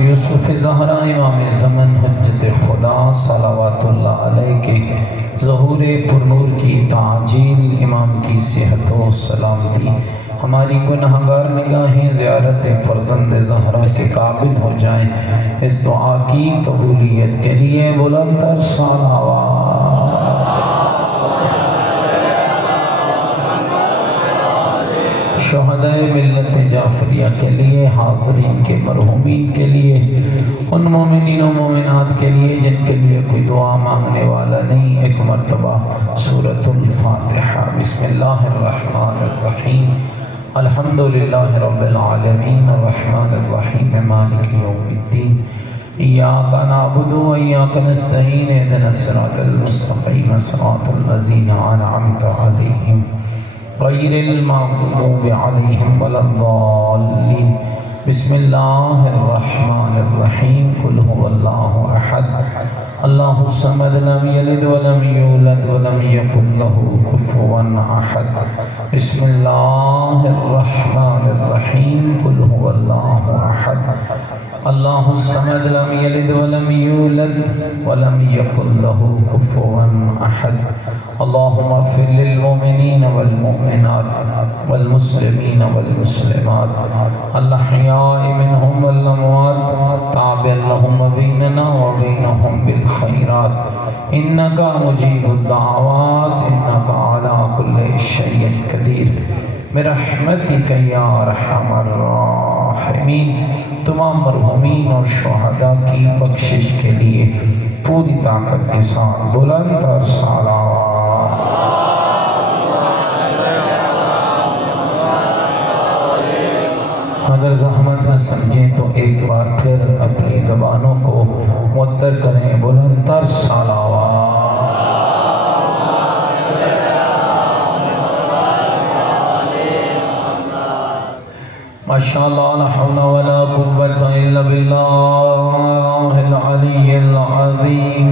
یوسف زہرا امام زمن حجت خدا صلوات اللہ علیہ کے ظہور پرنور کی تعجیل، امام کی صحت و سلامتی، ہماری گنہگار نگاہیں زیارت فرزند زہرا کے قابل ہو جائیں۔ اس دعا کی قبولیت کے لیے بلند تر صلوات۔ شہدائے ملت جعفریہ کے لیے، حاضرین کے مرحومین کے لیے، ان مومنین و مومنات کے لیے جن کے لیے کوئی دعا مانگنے والا نہیں، ایک مرتبہ سورۃ الفاتحہ۔ بسم اللہ الرحمن الرحیم، الحمدللہ رب العالمین، الرحمن الرحیم، مالک یوم الدین، ایاک نعبد و ایاک نستعین، اہدنا الصراط المستقیم، صراط الذین انعمت علیہم غیر المغضوب علیہم ولا الضالین۔ بسم اللہ الرحمن الرحیم، قل هو اللہ احد اللہ الصمد، لم یلد ولم یولد ولم یکن له کفوا احد۔ بسم اللہ الرحمن الرحیم، قل هو اللہ احد اللہ الصمد، لم یلد ولم یولد ولم یکن له کفوا احد۔ اللہم اغفر للمؤمنین والمؤمنات والمسلمین والمسلمات الاحیاء منہم والاموات، تابع لهم بیننا وبینہم بالخیرات، انکا مجیب الدعوات، انکا علی کل شیء قدیر، برحمتک یا ارحم الراحمین۔ تمام مرحومین اور شہداء کی بخشش کے لیے پوری طاقت کے ساتھ بلند تر صلوات۔ اگر زحمت نہ سمجھیں تو ایک بار پھر اپنی زبانوں کو معطر کریں، بلند تر صلوات۔ ماشاءاللہ، لا حول ولا قوة الا باللہ العلی العظیم۔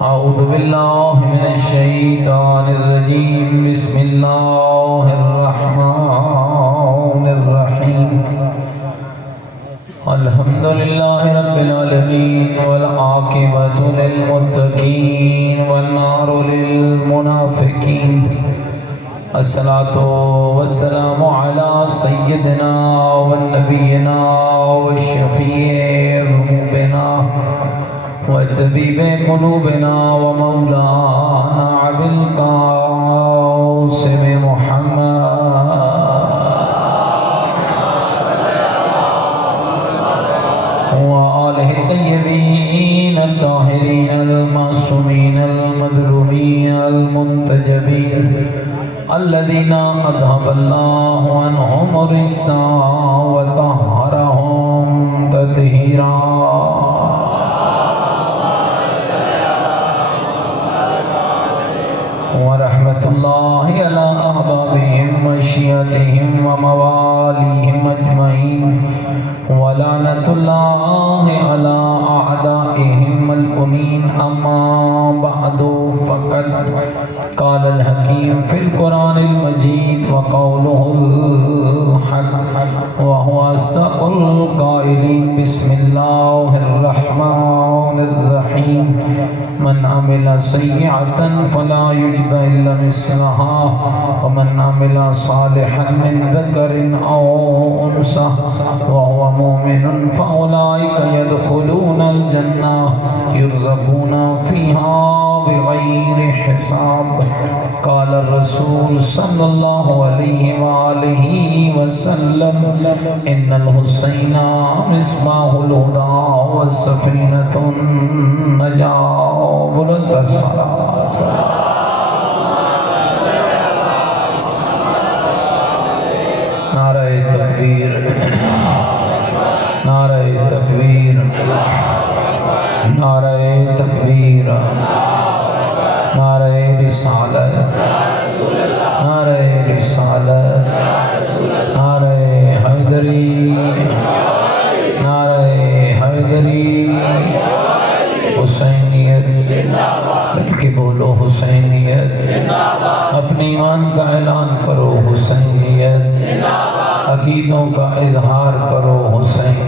اعوذ باللہ من الشیطان الرجیم، بسم اللہ الرحمن الرحیم، الحمدللہ رب العالمین، والعاقبۃ للمتقین، والنار للمنافقین، الصلاة والسلام على سیدنا ونبینا وشفیع ذنوبنا وطبیب قلوبنا ومولانا ابی القاسم محمد وآلہ الطیبین الطاہرین المعصومین المظلومین المنتجبین، الذین اذھب اللہ عنہم الرجس وطہرہم تطہیرا۔ ورحمۃ اللہ علی احبابہم وشیعتہم وموالیہم اجمعین، ولعنۃ اللہ علی اعدائہم ملعونین۔ اما بعد فقد قال الحکیم فی القرآن المجید وقولہ الحق وہو اصدق القائلین۔ بسم اللہ الرحمن الرحیم، من عمل سیئۃ فلا یجزى الا مثلها ومن عمل صالحا من ذکر او انثى وهو مؤمن فاولئک يدخلون الجنہ یرزقون فیہا بغیر حساب۔ قال الرسول صلی اللہ علیہ وآلہ وسلم، ان الحسین مصباح الہدی والسفینۃ النجاۃ۔ بلند تر صلوات۔ نعرہ تکبیر، نعرہ تکبیر، نعرہ تکبیر، نعرہ رسالت، نعرہ رسالت، نعرہ حیدری، نعرہ حیدری، حسینیت، بلکہ بولو حسینیت، اپنے ایمان کا اعلان کرو حسینیت، عقیدوں کا اظہار کرو حسینیت۔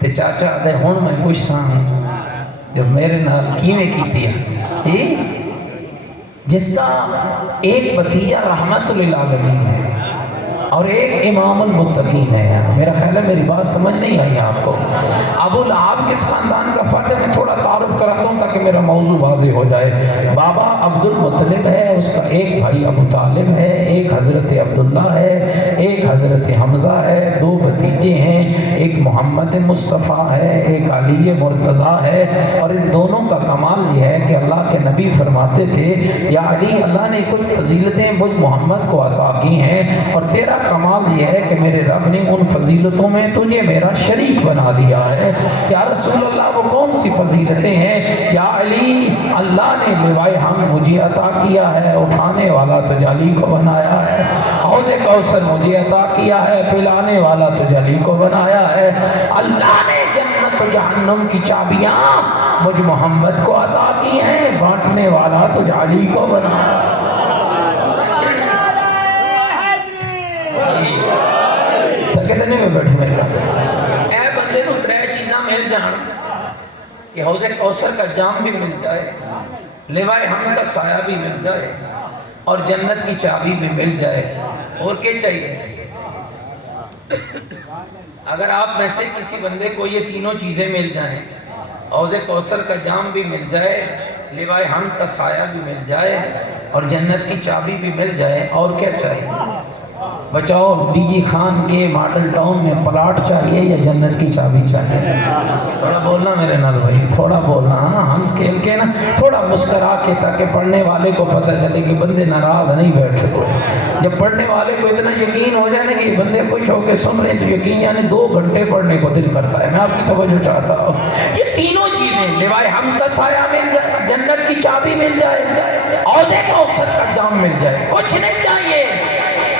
تے چاچا دے ہون میں پوچھ ساں جو میرے نال کیویں کیتی ہے جس کا ایک بھتیجا رحمت للعالمین ہے اور ایک امام المتقین ہے. میرا خیال ہے میری بات سمجھ نہیں آئی آپ کو. ابو لہب کس خاندان کا فرد ہے؟ میں تھوڑا تعارف کراتا ہوں تاکہ میرا موضوع واضح ہو جائے. بابا عبد المطلب ہے، اس کا ایک بھائی ابو طالب ہے، ایک حضرت عبداللہ ہے، ایک حضرت حمزہ ہے، دو بھتیجے ہیں، ایک محمد مصطفیٰ ہے، ایک علی مرتضیٰ ہے. اور ان دونوں کا کمال یہ ہے کہ اللہ کے نبی فرماتے تھے یا علی اللہ نے کچھ فضیلتیں مجھ محمد کو عطا کی ہیں اور تیرا کمال یہ ہے کہ میرے رب نے ان فضیلتوں میں تجھے میرا شریک بنا دیا ہے. یا رسول اللہ وہ کون سی فضیلتیں ہیں؟ یا علی اللہ نے لوائے حمد مجھے عطا کیا ہے، اٹھانے والا تجھے علی کو بنایا ہے. حوض کوثر مجھے عطا کیا ہے، پلانے والا تجھے علی کو بنایا ہے. اللہ نے جنت و جہنم کی چابیاں مجھ محمد کو عطا کی ہیں، بانٹنے والا تجھے علی کو بنایا ہے. کتنے میں بیٹھے میرے بات اے بندے نو ترے چیزاں مل جان کہ حوض کوثر کا جام بھی مل جائے، لوائے حمد کا سایہ بھی مل جائے اور جنت کی چابی بھی مل جائے. اور کیا چاہیے؟ اگر آپ میں سے کسی بندے کو یہ تینوں چیزیں مل جائیں، حوض کوثر کا جام بھی مل جائے، لوائے حمد کا سایہ بھی مل جائے اور جنت کی چابی بھی مل جائے، اور کیا چاہیے؟ بچاؤ ڈی جی خان کے ماڈل ٹاؤن میں پلاٹ چاہیے یا جنت کی چابی چاہیے؟ تھوڑا بولنا میرے نال بھائی، تھوڑا بولنا نا، ہنس کھیل کے نا، تھوڑا مسکرا کے تاکہ پڑھنے والے کو پتہ چلے کہ بندے ناراض نہیں بیٹھے ہوئے. جب پڑھنے والے کو اتنا یقین ہو جائے نا کہ بندے خوش ہو کے سن رہے ہیں تو یقین یعنی 2 گھنٹے پڑھنے کو دل کرتا ہے. میں آپ کی توجہ چاہتا ہوں. یہ تینوں چیزیں لوائے حمد کا سایہ مل جائے، جنت کی چابی مل جائے، حوض کوثر کا جام مل جائے، کچھ نہیں چاہیے.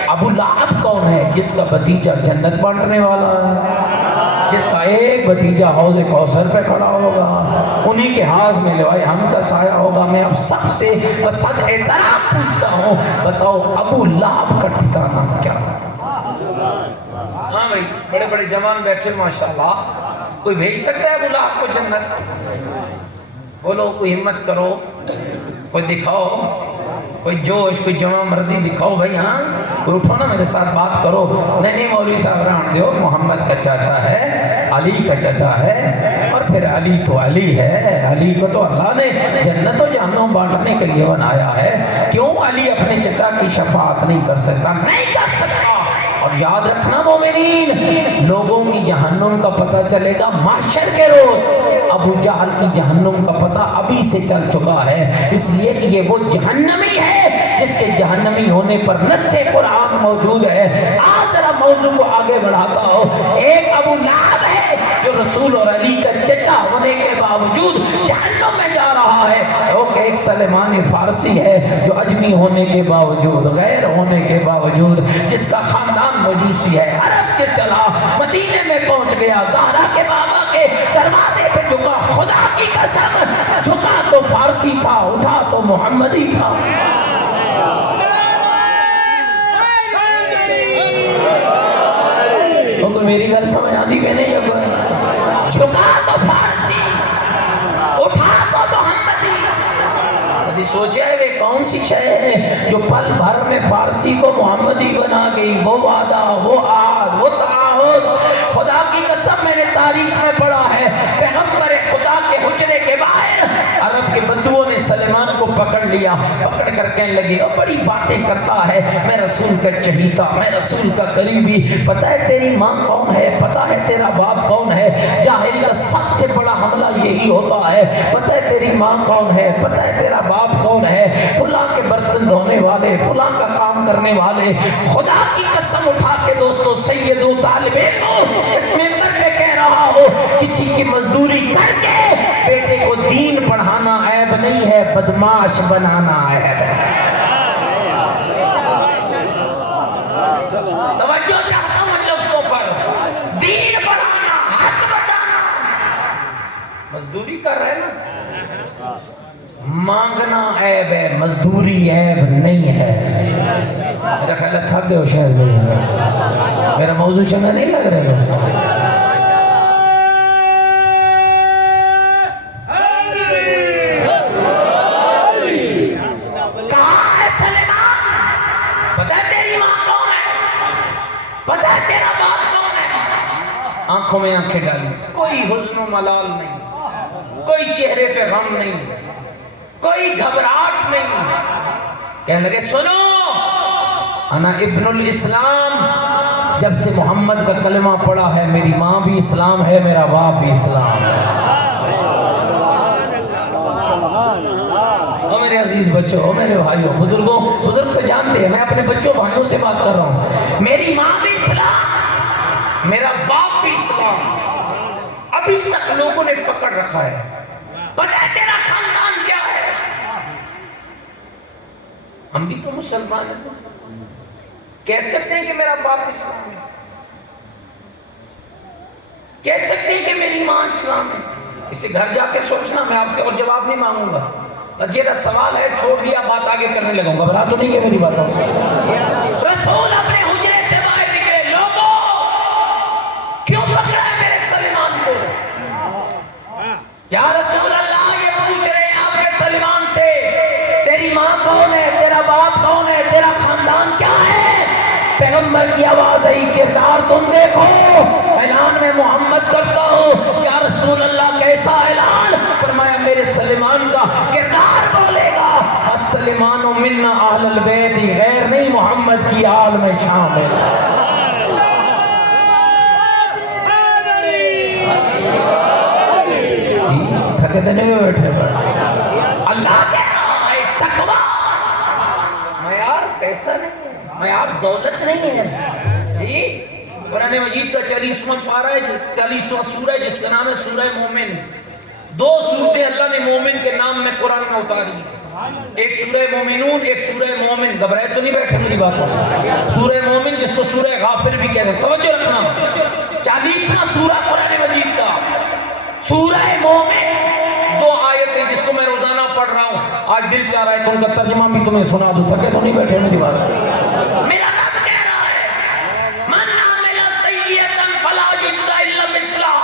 ابو لہب کون ہے؟ جس کا بھتیجا جنت بانٹنے والا ہے، جس کا ایک بھتیجا حوض کوثر پہ کھڑا ہوگا، انہی کے ہاتھ میں لوائے حمد کا سایہ ہوگا. میں اب سب سے بصد احترام پوچھتا ہوں، بتاؤ ابو لہب کا ٹھکانہ کیا؟ ہاں بھائی بڑے بڑے جوان بیٹھے ماشاءاللہ، کوئی بھیج سکتا ہے ابو لہب کو جنت؟ بولو کوئی ہمت کرو، کوئی دکھاؤ، کوئی جوش، کوئی جمع مردی دکھاؤ بھائی. ہاں کوئی اٹھو نا میرے ساتھ بات کرو. نہیں مولوی صاحب رہن دیو، محمد کا چاچا ہے، علی کا چاچا ہے، اور پھر علی تو علی ہے، علی کو تو اللہ نے جنت و جہنم بانٹنے کے لیے بنایا ہے. کیوں علی اپنے چچا کی شفاعت نہیں کر سکتا؟ نہیں کر سکتا. اور یاد رکھنا مومنین، لوگوں کی جہنم کا پتہ چلے گا محشر کے روز. ابو جہل کی جہنم کا پتہ ابھی سے چل چکا ہے، اس لیے کہ یہ وہ جہنمی ہے جس کے جہنمی ہونے پر نص قرآن موجود ہے. آج ذرا موضوع کو آگے بڑھاتا ہوں. ایک ابو لہب ہے جو رسول اور علی کا چچا ہونے کے باوجود جہنم میں جا رہا ہے. اور ایک سلیمان فارسی ہے جو اجمی ہونے کے باوجود، غیر ہونے کے باوجود، جس کا خاندان مجوسی ہے، عرب سے چلا، مدینے میں پہنچ گیا، زہرا کے بابا کے دروازے پہ جھکا. خدا کی قسم جھکا تو فارسی تھا، اٹھا تو محمدی تھا. تو میری گل سمجھ آتی کہ نہیں؟ جھکا تو فارسی، اٹھا تو محمدی. کبھی سوچا ہے وہ کون سی شے ہے جو پل بھر میں فارسی کو محمدی بنا گئی؟ وہ وعدہ، وہ عہد، وہ تعہد. خدا کی قسم میں نے تاریخ میں پڑھا ہے، پیغمبر خدا کے حجرے کے باہر عرب کے بدوؤں نے سلیمان کو پکڑ لیا. پکڑ کر کہنے لگے اب بڑی باتیں کرتا ہے، میں رسول کا چہیتا، میں رسول کا قریبی. پتہ ہے تیری ماں کون ہے؟ پتہ ہے تیرا باپ کون ہے؟ جاہل کا سب سے بڑا حملہ یہی ہوتا ہے. پتہ ہے تیری ماں کون ہے؟ پتہ ہے تیرا باپ کون ہے؟ فلاں کے برتن دھونے والے، فلاں کا کام کرنے والے. خدا کی قسم اٹھا کے دوستو، سید و طالب علم اس ممبر پہ کہہ رہا ہو، کسی کی مزدوری کر کے بیٹے کو دین پڑھانا عیب نہیں ہے، بدماش بنانا عیب ہے. توجہ چاہتا ہوں لفظوں پر. دین پڑھانا، حق بتانا. مزدوری کر رہے نا، مانگنا عیب ہے، مزدوری عیب نہیں ہے. میرا خیال ہے تھک گئے ہو شاید. میرا موضوع چنگا نہیں لگ رہا ہے. آنکھوں میں آنکھیں ڈالی، کوئی حزن و ملال نہیں، کوئی چہرے پہ غم نہیں، کوئی گھبراہٹ نہیں. کہنے لگے سنو انا ابن الاسلام، جب سے محمد کا کلمہ پڑا ہے میری ماں بھی اسلام ہے، میرا باپ بھی اسلام ہے. او میرے عزیز بچوں، او میرے بھائیوں، بزرگوں، بزرگ تو جانتے ہیں، میں اپنے بچوں بھائیوں سے بات کر رہا ہوں. میری ماں بھی اسلام، میرا باپ بھی اسلام. ابھی تک لوگوں نے پکڑ رکھا ہے. پتہ ہے تیرا خاندان کیا ہے؟ ہم بھی تو مسلمان ہیں، کہہ سکتے ہیں کہ میرا باپ اسلام ہے، کہہ سکتے ہیں کہ میری ماں اسلام ہے. اسے گھر جا کے سوچنا، میں آپ سے اور جواب نہیں مانگوں گا. بس یہ سوال ہے، چھوڑ دیا، بات آگے کرنے لگا ہوں. گھبرا تو نہیں کہ میری باتوں سے؟ رسول اپنے حجرے سے باہر نکلے، لوگوں کیوں پکڑا ہے میرے سلیمان کو؟ یا رسول اللہ، یہ پوچھ رہے ہیں آپ کے سلیمان سے، تیری ماں کون ہے، تیرا باپ کون ہے، تیرا خاندان کیا ہے؟ پیغمبر کی آواز آئی، کردار تم دیکھو، اعلان میں محمد کرتا ہوں. یا رسول اللہ کیسا اعلان؟ فرمایا میرے سلیمان کا کردار بولے گا، السلیمان منا اہل البیت، غیر نہیں محمد کی آل میں شامل. تھکے دینے میں بیٹھے اللہ کے تقویٰ. معیار پیسہ نہیں ہے، معیار دولت نہیں ہے. جی قرآن مجید کا 40واں پارہ ہے، 40واں سورہ ہے، جس کا نام ہے سورہ مومن. 2 سورتیں اللہ نے مومن کے نام میں قرآن میں اتاری ہیں، ایک سورہ مومنون، ایک سورہ مومن. گھبرائے تو نہیں بیٹھے میری باتوں سے؟ سورہ مومن جس کو سورہ غافر بھی کہتے ہیں. توجہ رکھنا، 40واں سورہ قرآن مجید کا سورہ مومن. 2 آیتیں جس کو میں روزانہ پڑھ رہا ہوں، آج دل چاہ رہا ہے کہ ان کا ترجمہ بھی تمہیں سنا دوں. تھکے تو نہیں بیٹھے میری بات؟ میرا رب کہہ رہا ہے من عمل سیئۃ فلا یجزی الا مثلھا.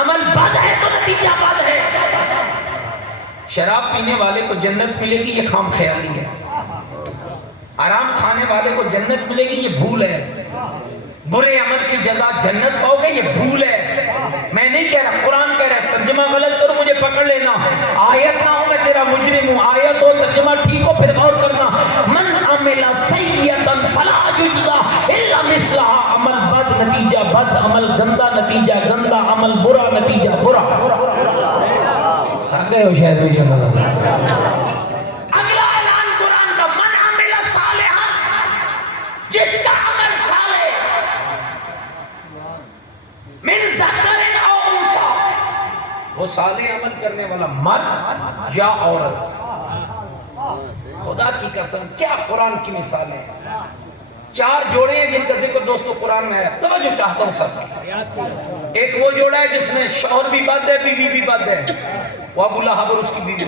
عمل بد ہے تو نتیجہ بد ہے. شراب پینے والے کو جنت ملے گی، یہ خام خیالی ہے. حرام کھانے والے کو جنت ملے گی، یہ بھول ہے. برے عمل کی جزا جنت پاؤ گے، یہ بھول ہے. میں نہیں کہہ رہا، قرآن کہہ رہا ہے. ترجمہ غلط کرو مجھے پکڑ لینا، آیت نہ ہو میں تیرا مجرم ہوں. آیت ہو ترجمہ ٹھیک ہو پھر غور کرنا. من عمل سیئۃ فلا یجزی الا مثلھا. عمل بد نتیجہ بد، عمل گندا نتیجہ گندا، عمل برا نتیجہ برا. آ گئے ہو شاید مجھے غلط. اگلا اعلان قرآن کا، من عمل صالحا، جس کا عمل صالح من ذکر او انثی، وہ صالح عمل کرنے والا مرد یا عورت. خدا کی قسم کیا قرآن کی مثال ہے. 4 جوڑے ہیں جن کا ذکر دوستو قرآن میں ہے. توجہ چاہتا ہوں سب. ایک وہ جوڑا ہے جس میں شوہر بھی بد ہے، بیوی بھی بد ہے، وہ ابو لہب اور اس کی بیوی.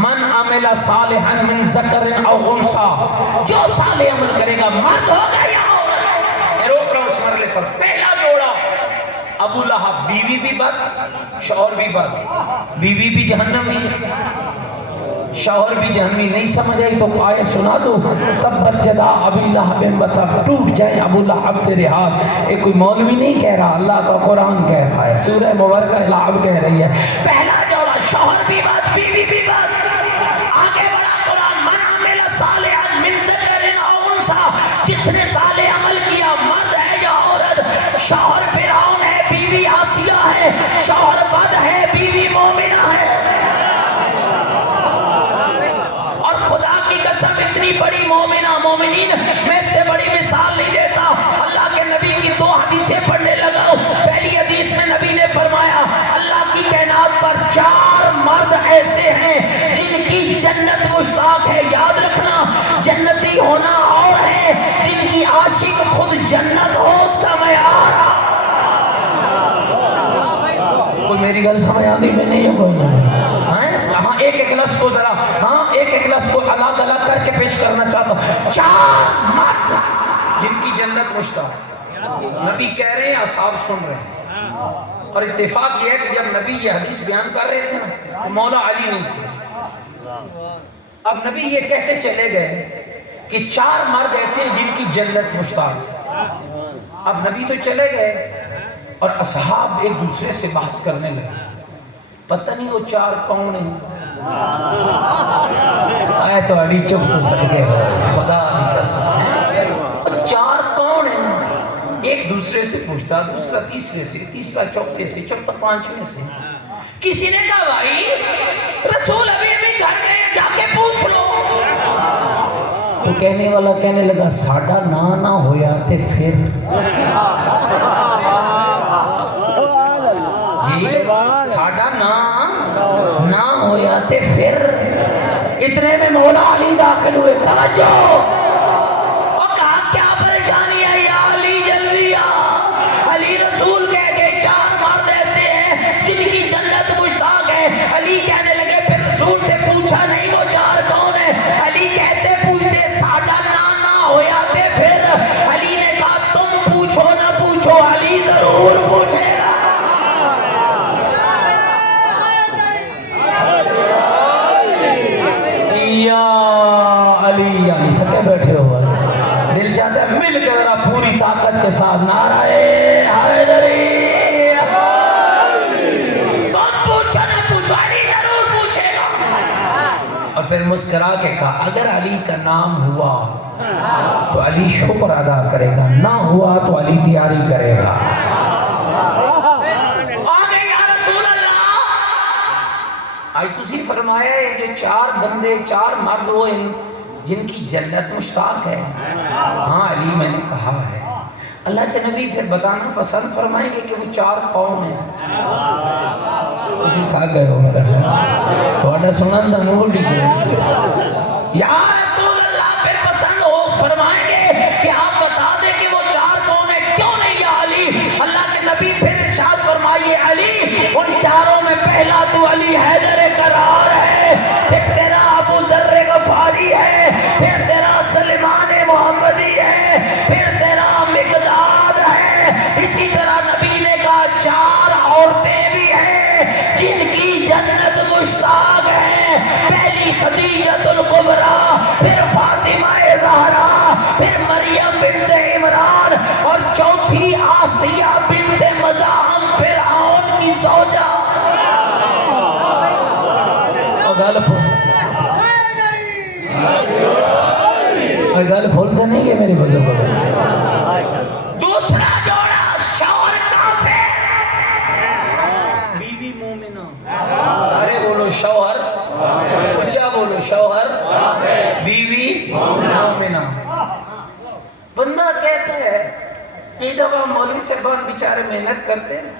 من عمل صالحا من ذکر او انثی، جو صالح عمل کرے گا مرد ہوگا یا عورت. میں روک رہا ہوں اس مرحلے پر. پہلا جوڑا ابو لہب، بیوی بھی بد، شوہر بھی بد. بیوی بھی جہنمی، شوہر بھی جہنمی. نہیں سمجھ آئی تو آیت سنا دو. تبت یدا ابی لہب وتب، ٹوٹ جائیں ابو لہب تیرے ہاتھ. یہ کوئی مولوی نہیں کہہ رہا، اللہ کا قرآن کہہ رہا ہے، سورہ مبارکہ لہب کہہ رہی ہے. پہلا جوڑا شوہر بھی بد، بیوی بھی بد. آگے بڑھا قرآن، من عمل صالحا من ذکر او انثی، جس نے صالح عمل کیا مرد ہے یا عورت. شوہر فرعون ہے، بیوی آسیہ ہے. شوہر بد ہے، بیوی مومنہ ہے. اتنی بڑی مومنہ مومنین، میں اس سے بڑی مثال نہیں دیتا. اللہ کے نبی کی 2 حدیثیں پڑھنے لگا ہوں. پہلی حدیث میں نبی نے فرمایا اللہ کی کائنات پر 4 مرد ایسے ہیں جن کی جنت مشتاق ہے. یاد رکھنا، جنتی ہونا اور ہے جن کی عاشق خود جنت ہو، اس کا معیار. کوئی میری گل سمجھ آتی میں نہیں ہے کوئی نہیں. ہاں ایک ایک لفظ کو ذرا، ہاں ایک ایک لفظ کو الگ الگ کر کے پیش کرنا چاہتا ہوں. 4 مرد جن کی جنت مشتاق. نبی کہہ رہے ہیں، اصحاب سن رہے ہیں. اور اتفاق یہ ہے کہ جب نبی یہ حدیث بیان کر رہے تھے نا، مولا علی نہیں تھے. اب نبی یہ کہہ کے چلے گئے کہ 4 مرد ایسے ہیں جن کی جنت مشتاق. اب نبی تو چلے گئے اور اصحاب ایک دوسرے سے بحث کرنے لگے، پتہ نہیں وہ چار کون ہیں؟ آئے تو علی چپ تو سکتے ہو، خدا کی قسم ہے، وہ چار کون ہیں؟ ایک دوسرے سے پوچھتا، دوسرا تیسرے سے، تیسرا چوتھے سے، چوتھا پانچویں سے۔ کسی نے کہا بھائی رسول ابھی گھر گئے، جا کے پوچھ لو۔ تو کہنے والا کہنے لگا ساڈا نہ ہویا تے پھر ساڈا نہ ہویا تے پھر۔ اتنے میں مولا علی داخل ہوئے، توجہ، اور کہا کیا پریشانی ہے یا علی جلدی آ۔ علی رسول کہہ کے چار مرد ایسے ہیں جن کی جنت مشتاق ہے۔ علی کہنے لگے پھر رسول سے پوچھا نہیں وہ چار کون ہیں؟ علی کیسے پوچھتے، ساڈا نہ ہویا تے پھر۔ علی نے کہا تم پوچھو نہ پوچھو، علی ضرور پوچھے گا۔ علی تھکے بیٹھے ہو، دل چاہتا ہے مل کے ذرا پوری طاقت کے ساتھ نعرہ حیدری۔ تم پوچھو نہ پوچھو، علی ضرور پوچھے گا۔ اور پھر مسکرا کے کہا اگر علی کا نام ہوا تو علی شکر ادا کرے گا، نہ ہوا تو علی تیاری کرے گا۔ آج تسی فرمایا ہے جو چار بندے چار مرد ہوئے جن کی جنت مشتاق ہے۔ ہاں علی میں نے کہا ہے۔ اللہ کے نبی پھر بتانا پسند فرمائیں گے کہ وہ چار کون ہیں؟ تسی تھا گئے ہو میرا خیال، تھوڑا سنن دا موڈ ہی گئے۔ یا رسول اللہ پھر پسند ہو فرمائیں گے کہ آپ بتا دیں کہ وہ چار کون ہیں، کیوں نہیں یا علی؟ اللہ کے نبی پھر ارشاد فرمائیے علی ان چاروں میں پہلا تو علی حیدر قرار ہے، پھر تیرا ابو ذر غفاری ہے، پھر تیرا سلمان محمدی ہے، پھر تیرا مقداد ہے۔ اسی طرح نبی نے کہا چار عورتیں بھی ہیں جن کی جنت مشتاق ہے، پہلی خدیجۃ الکبریٰ، پھر فاطمہ زہرا، پھر مریم بنت عمران، اور چوتھی آسیہ بنت مزاحم فرعون کی زوجہ۔ گل بھولتے نہیں کہ میری بزرگ۔ دوسرا جوڑا شوہر کافر، بیوی مومنہ۔ ارے بولو شوہر، اونچا بولو شوہر، بیوی مومنہ۔ بندہ کہتا ہے کہ دفعہ مولوی صاحبان بیچارے محنت کرتے ہیں،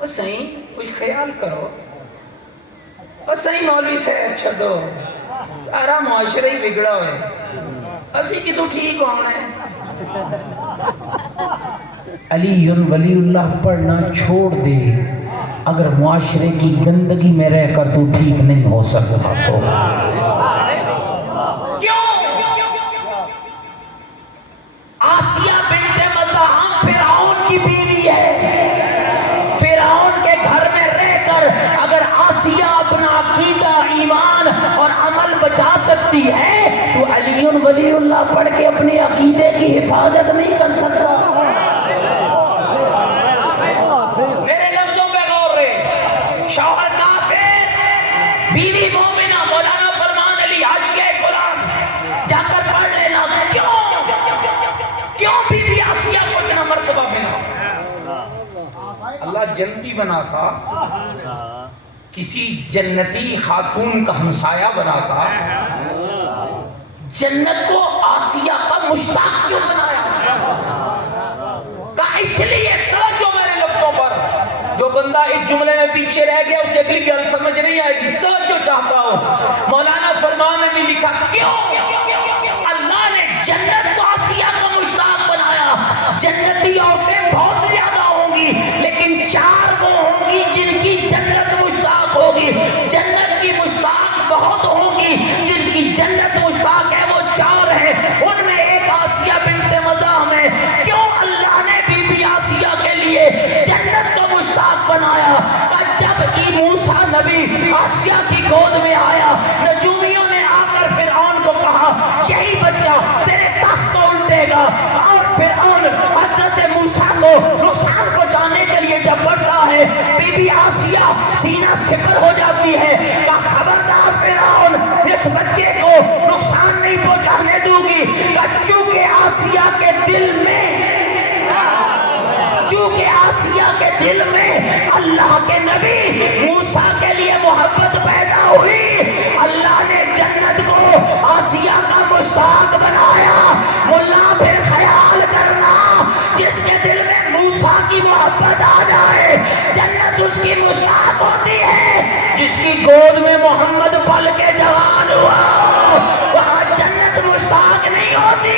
وہ صحیح کچھ خیال کرو، وہ صحیح مولوی صاحب چھڑو، سارا معاشرہ ہی بگڑا ہوئے، اسی کی تو ٹھیک ہونا ہے۔ علی ولی اللہ پڑھنا چھوڑ دے اگر معاشرے کی گندگی میں رہ کر تو ٹھیک نہیں ہو سکتا تو۔ کیوں؟ آسیہ بنت مزاحم فرعون کی بیوی ہے، فرعون کے گھر میں رہ کر اگر آسیہ اپنا عقیدہ ایمان اور عمل بچا سکتی ہے تو علی ولی اللہ پڑھ کے اپنے عقیدے کی حفاظت نہیں کر سکتا۔ میرے لفظوں پہ غور رہے، شوہر کافر، بیوی مومنہ، مولانا فرمان علی حاشیہ قرآن جا کر پڑھ لینا۔ کیوں بیوی آسیہ کو اتنا مرتبہ ملا؟ اللہ جنتی بنا تھا، کسی جنتی خاتون کا ہمسایہ بنا تھا، جنت کو آسیہ کا مشتاق کیوں بنایا؟ کہا اس لیے، توجہ میرے لفظوں پر، جو بندہ اس جملے میں پیچھے رہ گیا اسے اگلی گل سمجھ نہیں آئے گی، توجہ چاہتا ہوں۔ مولانا فرمان نے لکھا کیوں اللہ نے جنت کو آسیہ کا مشتاق بنایا؟ جنتی عورتیں بہت زیادہ ہوں گی لیکن چار وہ ہوں گی جن کی جنت مشتاق ہوگی، جنت کی مشتاق بہت ہوں گی، جن کی جنت مشتاق ہے وہ چار ہیں، ان میں ایک آسیہ بنت مزاحم ہے۔ کیوں اللہ نے بی بی آسیہ کے لیے جنت کو مشتاق بنایا؟ کہ جب کی موسیٰ نبی آسیہ کی گود میں آیا، نجومیوں نے آ کر فرعون کو کہا یہی بچہ تیرے تخت کو الٹے گا، اور فرعون حضرت موسیٰ چونکہ آسیہ کے دل میں اللہ کے نبی موسیٰ کے لیے محبت پیدا ہوئی، اللہ نے جنت کو آسیہ کا مشتاق بنایا۔ ملا پھر خیال کرنا، جس کے دل میں موسیٰ کی محبت آ جائے جنت اس کی مشتاق ہوتی ہے، جس کی گود میں محمد پل کے جوان ہوا وہاں جنت مشتاق نہیں ہوتی۔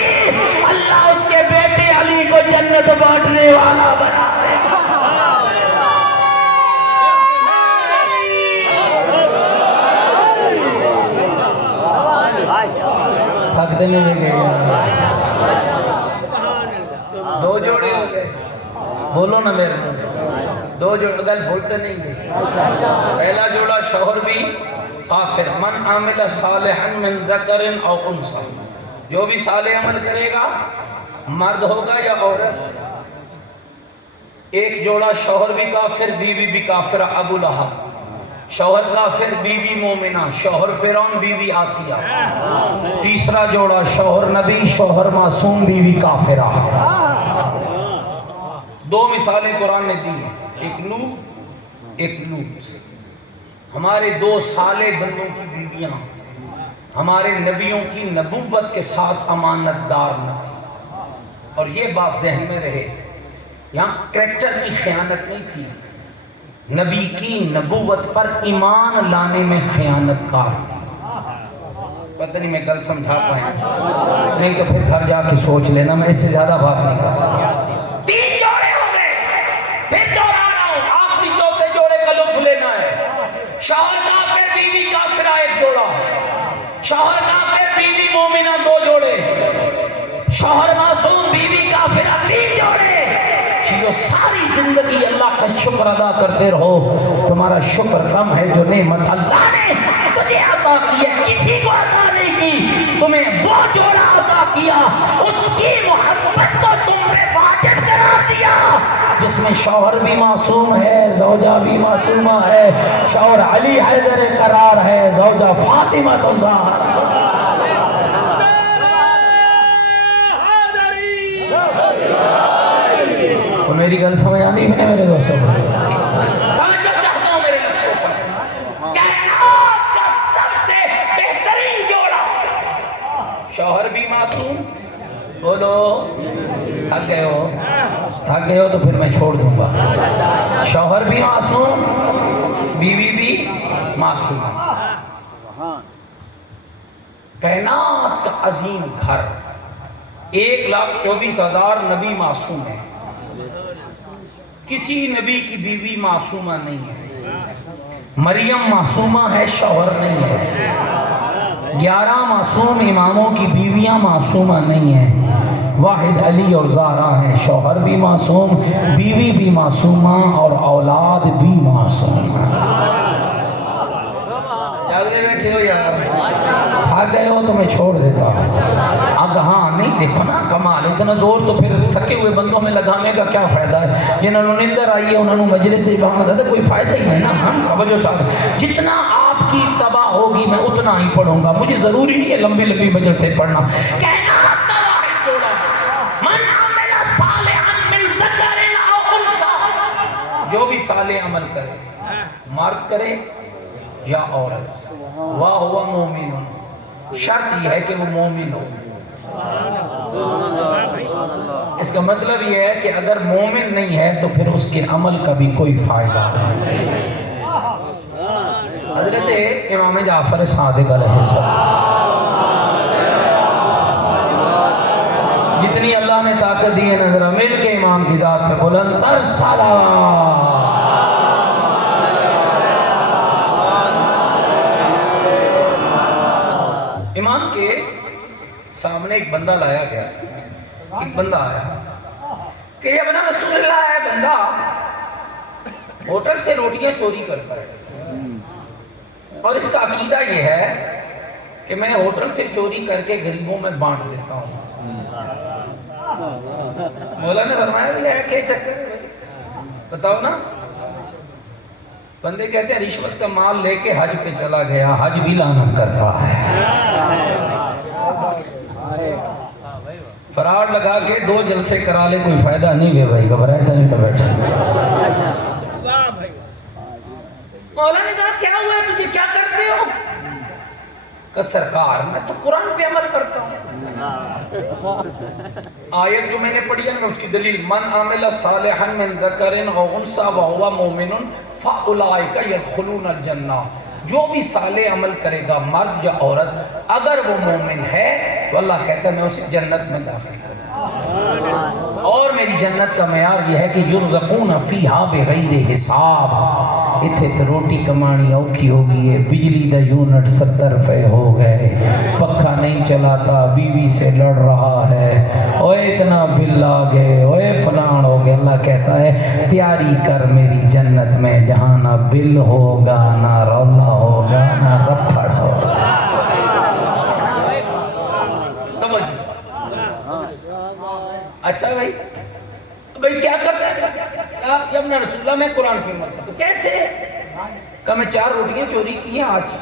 اللہ اس کے بیٹے علی کو جنت بانٹنے والا بنا دے۔ تھک دینے میں گئے، دو جوڑے ہو گئے، بولو نا میرے دو جوڑے، گل بھولتے نہیں گئے۔ پہلا جوڑا شوہر بھی کافر، من عامل صالحا من ذکر او انثی، جو بھی صالح عمل کرے گا مرد ہوگا یا عورت۔ ایک جوڑا شوہر بھی کافر، بیوی بھی کافر، ابو لہب، شوہر کافر، بیوی مومنہ، شوہر فرعون، بیوی آسیہ۔ تیسرا جوڑا شوہر نبی، شوہر معصوم، بیوی کافرہ۔ دو مثالیں قرآن نے دی ہیں، ایک نوح ایک لوط۔ ہمارے دو صالح بندوں کی بیویاں ہمارے نبیوں کی نبوت کے ساتھ امانت دار نہ تھی، اور یہ بات ذہن میں رہے، یہاں کریکٹر کی خیانت نہیں تھی، نبی کی نبوت پر ایمان لانے میں خیانت کار تھی۔ پتہ نہیں میں گل سمجھا پائیں، نہیں تو پھر گھر جا کے سوچ لینا، میں اس سے زیادہ بات نہیں کر سکتا۔ تین جوڑے ہو گئے، پھر دوہرا رہا ہوں، آخری چوتھے جوڑے کا لطف لینا ہے۔ شوہر کافر، بیوی کافرہ، ایک جوڑا۔ شوہر کافر، بیوی مومنہ، دو جوڑے۔ شوہر معصوم، بیوی کافرہ، تین جوڑے۔ جو ساری زندگی اللہ کا شکر ادا کرتے رہو، تمہارا شکر کم ہے جو نعمت اللہ نے تجھے عطا کی ہے کسی کو عطا نہیں کی، تمہیں وہ جوڑا عطا کیا، اس کی محبت کو تم پہ واجب قرار دیا، جس میں شوہر بھی معصوم ہے، زوجہ بھی معصومہ ہے، شوہر علی حیدر قرار ہے، زوجہ فاطمہ تو زہرا۔ میری گل سمجھ آتی ہے میرے دوستوں کو؟ توجہ چاہتا ہوں میرے لفظوں پر۔ کائنات کا سب سے بہترین جوڑا، شوہر بھی معصوم، بولو تھک گئے ہو تو پھر میں چھوڑ دوں گا۔ شوہر بھی معصوم، بیوی بھی معصوم، کائنات کا عظیم گھر، 1,24,000 نبی معصوم ہیں، کسی نبی کی بیوی معصومہ نہیں ہے۔ مریم معصومہ ہے، شوہر نہیں ہے۔ 11 معصوم اماموں کی بیویاں معصومہ نہیں ہیں، واحد علی اور زہرا ہیں، شوہر بھی معصوم، بیوی بھی معصومہ، اور اولاد بھی معصوم۔ جاگے بیٹھے ہو یار، تھک گئے ہو تو میں چھوڑ دیتا ہوں۔ اب ہاں نہیں، دیکھو نا کمال، اتنا زور تو پھر تھکے ہوئے بندوں میں لگانے کا کیا فائدہ ہے؟ جنہوں نے اندر آئی ہے انہوں نے مجلس سے کہا تھا کوئی فائدہ ہی نہیں نا۔ ہم توجہ چاہتے، جتنا آپ کی تباہ ہوگی میں اتنا ہی پڑھوں گا، مجھے ضروری نہیں ہے لمبی لمبی مجلس سے پڑھنا۔ کائنات کا واحد جوڑا، من عمل صالحا من ذکر او انثی، جو بھی صالح عمل کرے، مرد کرے یا عورت، وَهُوَ مُؤْمِنٌ، شرط یہ ہے کہ وہ مومن ہو۔ اس کا مطلب یہ ہے کہ اگر مومن نہیں ہے تو پھر اس کے عمل کا بھی کوئی فائدہ نہیں۔ حضرت امام جعفر صادق علیہ السلام، جتنی اللہ نے طاقت دی ہے نظرہ مل کے امام کی ذات پہ بلند تر صلوات۔ امام کے سامنے ایک بندہ لایا گیا، ایک بندہ آیا کہ یہ بنا رسول اللہ ہے، بندہ ہوٹل سے روٹیاں چوری کرتا ہے، اور اس کا عقیدہ یہ ہے کہ میں ہوٹل سے چوری کر کے غریبوں میں بانٹ دیتا ہوں۔ مولا نے فرمایا بھی ہے کہ چکر بتاؤ نا۔ بندے کہتے ہیں رشوت کا مال لے کے حج پہ چلا گیا، حج بھی لعنت کرتا ہے۔ فراڈ لگا کے 2 جلسے کرا لے کوئی فائدہ نہیں ہے بھائی، گھبرائے تھا نہیں تو بیٹھا۔ مولا نے کہا کیا ہوا ہے تجھے، کیا کرتے ہو؟ کہ سرکار میں تو قرآن پہ عمل کرتا ہوں۔ آیت جو میں نے پڑھی ہے اس کی دلیل، من عامل صالحا من ذکر او انثی وهو مؤمن فاولئک يدخلون الجنہ، جو بھی صالح عمل کرے گا مرد یا عورت اگر وہ مومن ہے تو اللہ کہتا ہے میں اسے جنت میں داخل کروں۔ اور میری جنت کا معیار یہ ہے کہ یرزقون فیہا بغیر حساب، اتھے تو روٹی کمانی اوکھی ہوگی ہے، بجلی دا یونٹ 70 روپے ہو گئے، پکھا نہیں چلاتا، بیوی سے لڑ رہا ہے، اوے اتنا بل آ گئے، اوے فلان ہو گئے۔ اللہ کہتا ہے تیاری کر میری جنت میں جہاں نہ بل ہوگا، نہ رولا ہوگا، نہ رپھڑ ہوگا۔ اچھا بھائی کیا کرتا ہے؟ یا اپنا رسول اللہ میں قرآن پہ عمل کرتا ہوں۔ کیسے؟ کہ میں 4 روٹیاں چوری کی ہیں آج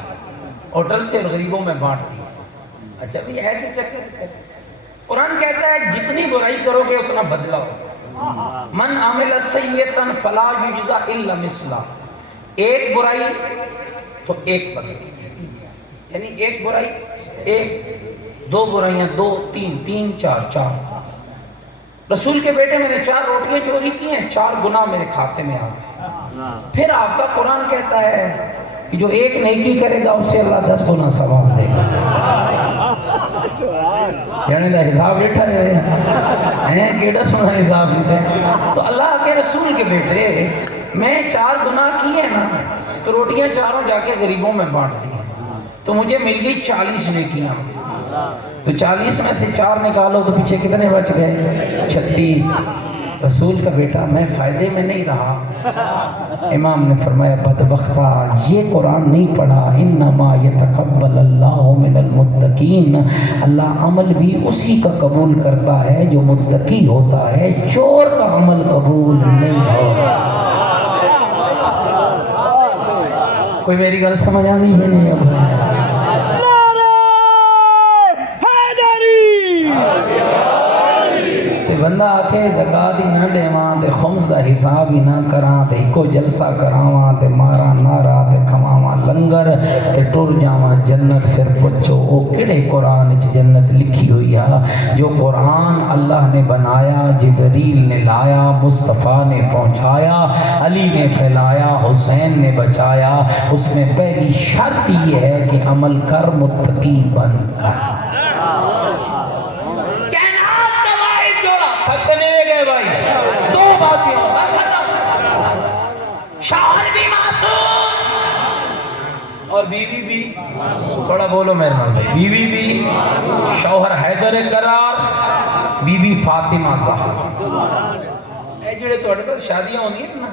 ہوٹل سے اور غریبوں میں بانٹ دی۔ اچھا بھائی ہے کہ چکر؟ قرآن کہتا ہے جتنی برائی کرو گے اتنا بدلہ ہوگا۔ من عامل سیئتا فلا یجزا الا مثلہ، ایک برائی تو ایک بدلہ، یعنی ایک برائی ایک، 2 برائیاں 2 3 3 4 4۔ رسول کے بیٹے میں نے 4 روٹیاں چوری کی ہیں، 4 گناہ میرے کھاتے میں آ گئے۔ پھر آپ کا قرآن کہتا ہے کہ جو ایک نیکی کرے گا اسے اللہ 10 گنا ثواب دے گا۔ یعنی دا حساب لٹھا ہے کیڑا سنا حساب لیتے ہیں۔ تو اللہ کے رسول کے بیٹے میں 4 گناہ کیے نا تو روٹیاں 4 جا کے غریبوں میں بانٹ دی تو مجھے مل گئی 40 نیکیاں۔ تو 40 میں سے 4 نکالو تو پیچھے کتنے بچ گئے؟ 36۔ رسول کا بیٹا میں فائدے میں نہیں رہا۔ امام نے فرمایا بدبختہ یہ قرآن نہیں پڑھا، انما یتقبل اللہ من المتقین، اللہ عمل بھی اسی کا قبول کرتا ہے جو متقی ہوتا ہے، چور کا عمل قبول نہیں ہوگا۔ کوئی میری گل سمجھ آنی بھی نہیں ہے؟ بندہ آکھے زکاة ہی نہ دیواں تے خمس دا حساب ہی نہ کراں تے ایکو جلسہ کراواں تے ماراں نارا تے کھواواں لنگر تے ٹر جاواں جنت، پھر پوچھو او کڑے قرآن وچ جنت لکھی ہوئی ہے؟ جو قرآن اللہ نے بنایا، جبریل نے لایا، مصطفیٰ نے پہنچایا، علی نے پھیلایا، حسین نے بچایا، اس میں پہلی شرط یہ ہے کہ عمل کر متقی بن کر۔ شوہر بھی معصوم اور بیوی بھی، تھوڑا بولو مہربان بھائی، بیوی بھی، شوہر حیدر قرار، بیوی فاطمہ زہرا۔ اے جڑے تھوڑے پاس شادیاں ہونی ہیں نا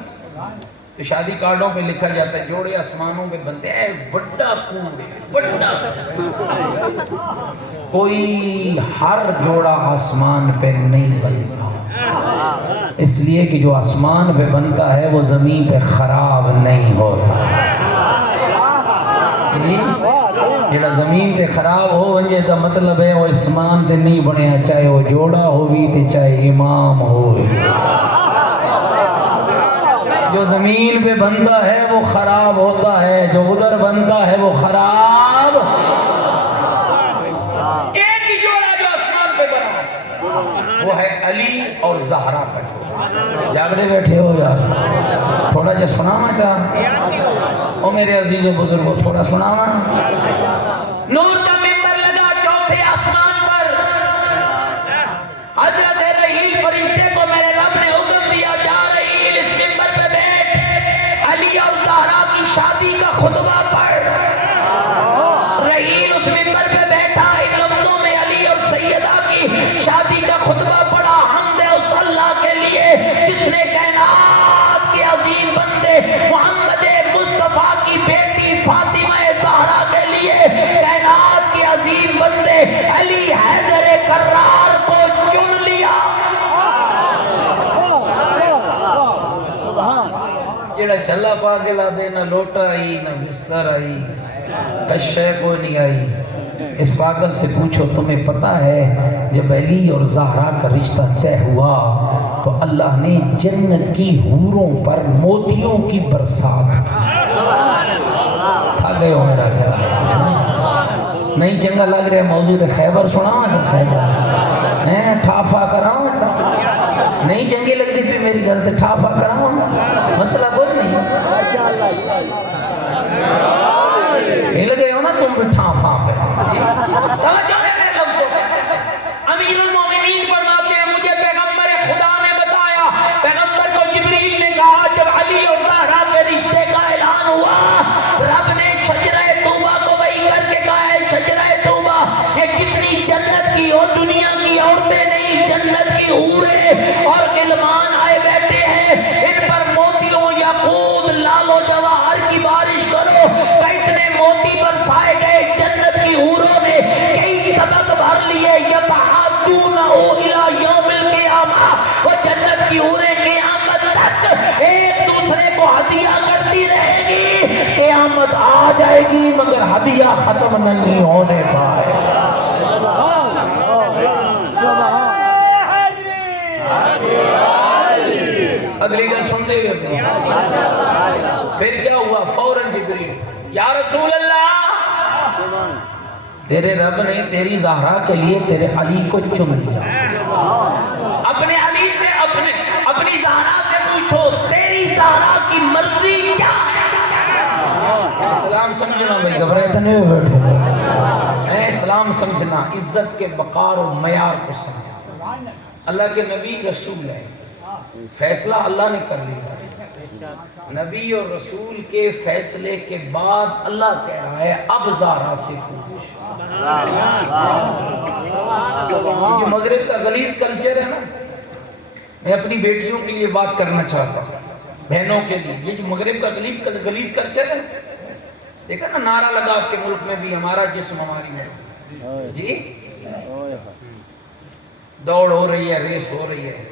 تو شادی کارڈوں پہ لکھا جاتا ہے جوڑے آسمانوں پہ بنتے ہیں، اے بڑا کوڑے بڑا، کوئی ہر جوڑا آسمان پہ نہیں بنتا، اس لیے کہ جو آسمان پہ بنتا ہے وہ زمین پہ خراب نہیں ہوتا۔ جڑا زمین پہ خراب ہو ونجے دا مطلب ہے وہ آسمان پہ نہیں بنیا، چاہے وہ جوڑا ہوئی تے چاہے امام ہوئی۔ جو زمین پہ بنتا ہے وہ خراب ہوتا ہے، جو ادھر بنتا ہے وہ خراب۔ ایک ہی جوڑا جو آسمان پہ بنا وہ ہے علی اور زہرا کا جوڑا۔ جاگرے بیٹھے ہو یار، تھوڑا جا سنانا چاہ او میرے عزیز و بزرگوں، تھوڑا سنانا۔ نور کا ممبر لگا 4تھے آسمان پر، حضرت رحیل فرشتے کو میرے رب نے حکم دیا جا رحیل اس ممبر پہ بیٹھ، علی اور زہرا کی شادی کا خطبہ پڑھ۔ رحیل اس ممبر پہ بیٹھا، ان لفظوں میں علی اور سیدہ کی شادی کا خطبہ پڑھا، حمد و صلاح کے لیے جس نے کائنات کے عظیم بندے محمد مصطفیٰ کی بیٹی فاطمہ زہرا کے لیے کائنات کے عظیم بندے علی حیدر کرار کو چن لیا۔ جڑا چلا پا کے لا دے، نہ لوٹا آئی نہ بستر آئی، کشے کوئی نہیں آئی۔ اس پاگل سے پوچھو تمہیں پتا ہے جب علی اور زہرا کا رشتہ طے ہوا تو اللہ نے جنت کی حوروں پر موتیوں کی برسات تھا گئے ہو میرا خیال نہیں چنگا لگ رہا ہے موضوع خیبر سنا خیبر ٹھافا کراؤں نہیں چنگی لگتی پھر میری گل تے ٹھافا کراؤں مسئلہ کوئی نہیں ہل گئے ہو نا تم بھی ٹھافا پہ توجہ ہے میرے لفظوں پہ امیر المومنین فرماتے ہیں مجھے پیغمبر خدا نے بتایا پیغمبر کو جبریل نے کہا جب علی اور زہرا کے رشتے کا اعلان ہوا رب نے شجرہ طوبہ کو وہی کر کے کہا ہے شجرہ طوبہ یہ جتنی جنت کی ہو دنیا کی عورتیں نہیں جنت کی حوریں اور غلمان آئے بیٹھے ہیں ان پر موتیوں یاقوت لال و جواہر کی بارش کرو اتنے موتی برسائے گئے جنت کی حوروں نے کئی طبق بھر لیے یتعادونہ الی یوم القیامہ وہ جنت کی حوریں قیامت تک ایک دوسرے کو ہدیہ کرتی رہے گی قیامت آ جائے گی مگر ہدیہ ختم نہیں ہونے پائے اگلی گل سن دے گئے پھر کیا ہوا فوراً جبریل یا رسول اللہ تیرے رب نے تیری زہرا کے لیے تیرے علی کو چن لیا اپنے علی سے اپنی زہرا سے پوچھو تیری زہرا کی مرضی کیا اسلام سمجھنا بھائی گھبرائے تو نہیں بیٹھے اے اسلام سمجھنا عزت کے وقار و معیار کو سمجھنا اللہ کے نبی رسول ہے فیصلہ اللہ نے کر لیا نبی اور رسول کے فیصلے کے بعد اللہ کہہ رہا ہے اب زہرا سے پوچھ جو مغرب کا غلیظ کلچر ہے نا میں اپنی بیٹیوں کے لیے بات کرنا چاہتا ہوں بہنوں کے لیے یہ جو مغرب کا غلیظ کلچر ہے دیکھا نا نعرہ لگا آپ کے ملک میں بھی ہمارا جسم ہماری مرضی جی دوڑ ہو رہی ہے ریس ہو رہی ہے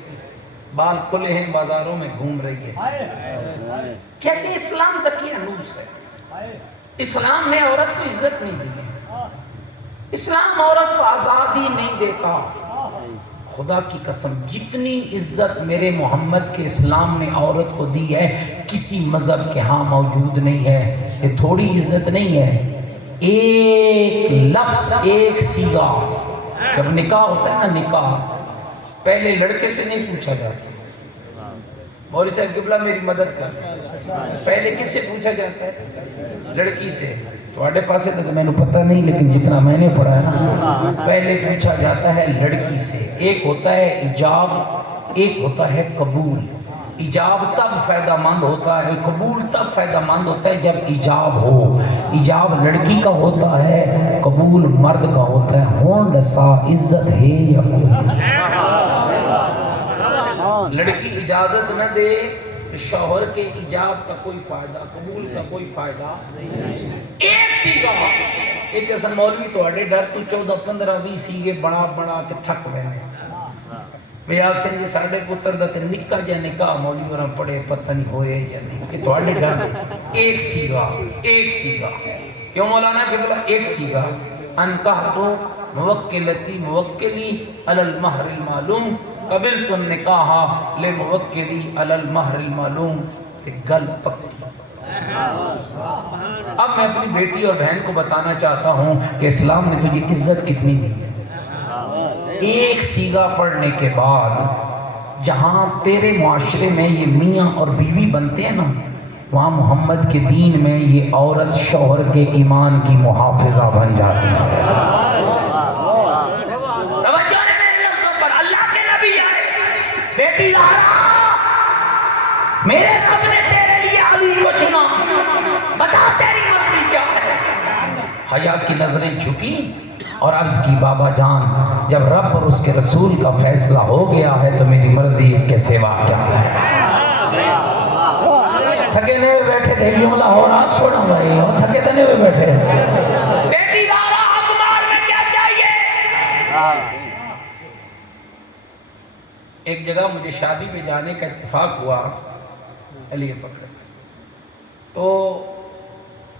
بال کھلے ہیں بازاروں میں گھوم رہی ہے کہتے ہیں اسلام ذکی انوس ہے اسلام نے عورت کو عزت نہیں دی اسلام عورت کو آزادی نہیں دیتا خدا کی قسم جتنی عزت میرے محمد کے اسلام نے عورت کو دی ہے کسی مذہب کے ہاں موجود نہیں ہے یہ تھوڑی عزت نہیں ہے ایک لفظ ایک صیغہ جب نکاح ہوتا ہے نا نکاح پہلے لڑکے سے نہیں پوچھا جاتا مولوی صاحب قبلہ میری مدد کر پہلے کس سے پوچھا جاتا ہے لڑکی سے تھوڑے پاسے تک میں نے پتہ نہیں لیکن جتنا میں نے پڑھا ہے نا پہلے پوچھا جاتا ہے لڑکی سے ایک ہوتا ہے ایجاب ایک ہوتا ہے قبول ایجاب تب فائدہ مند ہوتا ہے قبول تب فائدہ مند ہوتا ہے جب ایجاب ہو ایجاب لڑکی کا ہوتا ہے قبول مرد کا ہوتا ہے ہون رسا عزت ہے یا کوئی لڑکی اجازت نہ دے شوہر کے ایجاب کا کوئی فائدہ قبول کا کوئی فائدہ ایک سیگا ایک ایسا مولوی تو اڑے ڈر تو 14-15-20 سیگے بڑا بڑا کے تھک بہنے میں آگ سے جی ساڑھے پتر دا تے نکا جا نکا مولوی ورہاں پڑے پتہ نہیں ہوئے یا نہیں کہ تو اڑے ڈر دے ایک سیگا کیوں مولانا کہ بلا ایک سیگا انکہ تو موکلتی موکلی علی المہر المعلوم قبلت النکاح لموکلی علی المہر المعلوم ایک گل پکی اب میں اپنی بیٹی اور بہن کو بتانا چاہتا ہوں کہ اسلام نے تجھے عزت کتنی دی ایک سیگا پڑھنے کے بعد جہاں تیرے معاشرے میں یہ میاں اور بیوی بنتے ہیں نا وہاں محمد کے دین میں یہ عورت شوہر کے ایمان کی محافظہ بن جاتی ہے توجہ نے میرے لفظوں پر اللہ کے نبی آئے بیٹی زہرا میرے رب نے تیرے لیے علی کو چنا بتا تیری مرضی کیا ہے حیا کی نظریں جھکی اور عرض کی بابا جان جب رب اور اس کے رسول کا فیصلہ ہو گیا ہے تو میری مرضی اس کے سوا کیا ہے تھکے نہیں بیٹھے تھے جملہ ہو رہا چھوڑا بھائی اور تھکے تو نہیں بیٹھے بیٹی زہرا اکبر میں کیا چاہیے ایک جگہ مجھے شادی میں جانے کا اتفاق ہوا علی پکڑ تو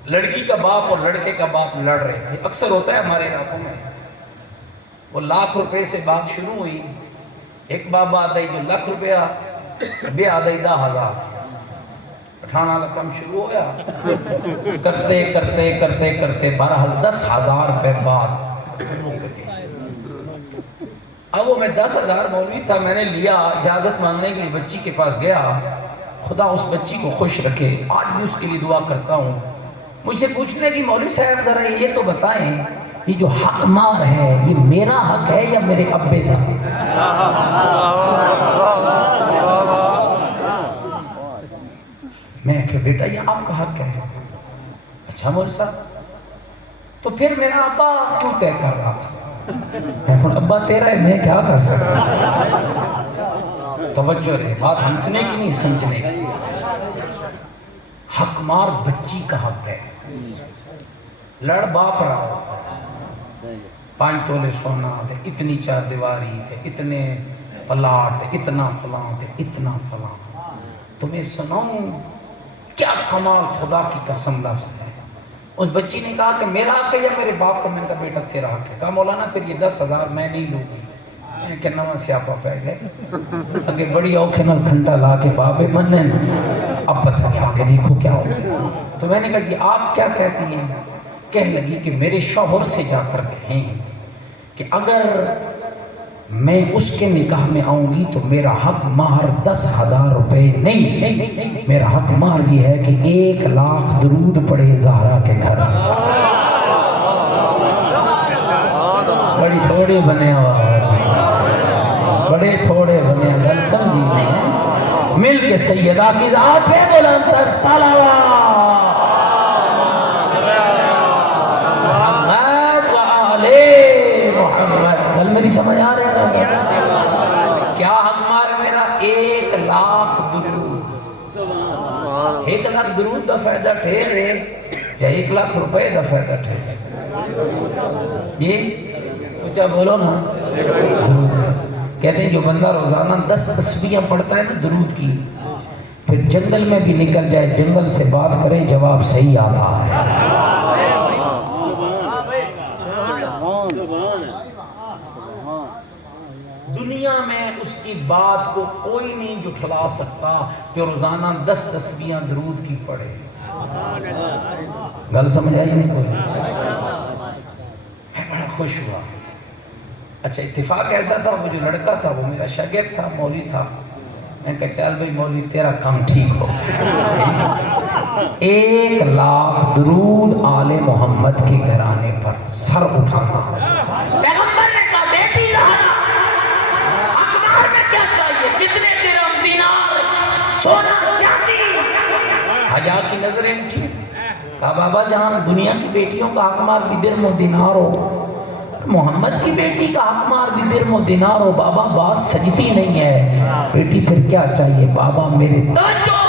لڑکی کا باپ اور لڑکے کا باپ لڑ رہے تھے اکثر ہوتا ہے ہمارے علاقوں میں وہ لاکھ روپے سے بات شروع ہوئی. ایک بابا آدھائی جو لاکھ روپیہ بے آدھائی 10,000 اٹھانا لکم شروع ہویا. کرتے کرتے کرتے کرتے بہرحال 10,000 روپے بعد اب وہ میں 10,000 مولوی تھا، میں نے لیا اجازت مانگنے کے لیے بچی کے پاس گیا. خدا اس بچی کو خوش رکھے، آج بھی اس کے لیے دعا کرتا ہوں. مجھ سے پوچھنے کی مولوی صاحب ذرا یہ تو بتائیں یہ جو حق مار ہے یہ میرا حق ہے یا میرے ابے کا؟ میں کہ بیٹا یہ آپ کا حق ہے. اچھا مولوی صاحب تو پھر میرا ابا کیوں طے کر رہا تھا؟ میں کہا ابا تیرا ہے، میں کیا کر سکتا. توجہ رہے، بات ہنسنے کی نہیں سمجھنے کی. حق مار بچی کا حق ہے. لڑ باپ رہا 5 تولے سونا تھے، اتنی 4 دیواری تھے، اتنے پلاٹ تھے، اتنا فلاں تھے، اتنا فلاں. تمہیں سناؤں کیا کمال، خدا کی قسم لفظ ہے. اس بچی نے کہا کہ میرا حق ہے یا میرے باپ کا؟ میں نے کہا بیٹا تیرا حق ہے. کہا مولانا پھر یہ 10,000 میں نہیں لوں گی. میں کہ نواں سیاپا پہ گئے اگر بڑی اوکھے نال گھنٹا لا کے بابے مننے اب پتہ نہیں آگے دیکھو کیا ہو. تو میں نے کہا کہ آپ کیا کہتی ہیں؟ کہنے لگی کہ میرے شوہر سے جا کر کہیں کہ اگر میں اس کے نکاح میں آؤں گی تو میرا حق مہر 10,000 روپے نہیں، میرا حق مہر یہ ہے کہ 1 لاکھ درود پڑے زہرا کے گھر. بڑی تھوڑی بنے بڑے تھوڑے بنے گل سمجھی نہیں. مل کے سیدہ کی ذات پہ بلند تر صلوات محمد. گل میری سمجھ آ رہی ہے؟ کیا حق مار میرا؟ 1 لاکھ درود. 1 لاکھ درود دا فائدہ ٹھہرے یا 1 لاکھ روپے دا فائدہ ٹھہرے؟ جی کچھ بولو نا. کہتے ہیں جو بندہ روزانہ 10 تسبیحاں پڑھتا ہے نا درود کی، پھر جنگل میں بھی نکل جائے، جنگل سے بات کرے، جواب صحیح آتا ہے. دنیا میں اس کی بات کو کوئی نہیں جھٹلا سکتا جو روزانہ 10 تسبیحاں درود کی پڑھے. گل سمجھ آئی نہیں کوئی؟ میں بڑا خوش ہوا. اچھا اتفاق ایسا تھا وہ جو لڑکا تھا وہ میرا شاگرد تھا، مولوی تھا. میں کہا چل بھئی مولوی تیرا کام ٹھیک ہو. 1 لاکھ درود آل محمد کے گھرانے پر سر اٹھانا. پیغمبر نے کہا بیٹی اخبار میں کیا چاہیے؟ کتنے درہم دینار سونا چاندی؟ حیا کی نظریں اٹھی. کہا بابا جان دنیا کی بیٹیوں کا حق مار بھی درہم و دینار ہو، محمد کی بیٹی کا حق مار بھی درہم و دینار ہو. بابا بات سجتی نہیں ہے. بیٹی پھر کیا چاہیے؟ بابا میرے توجہ،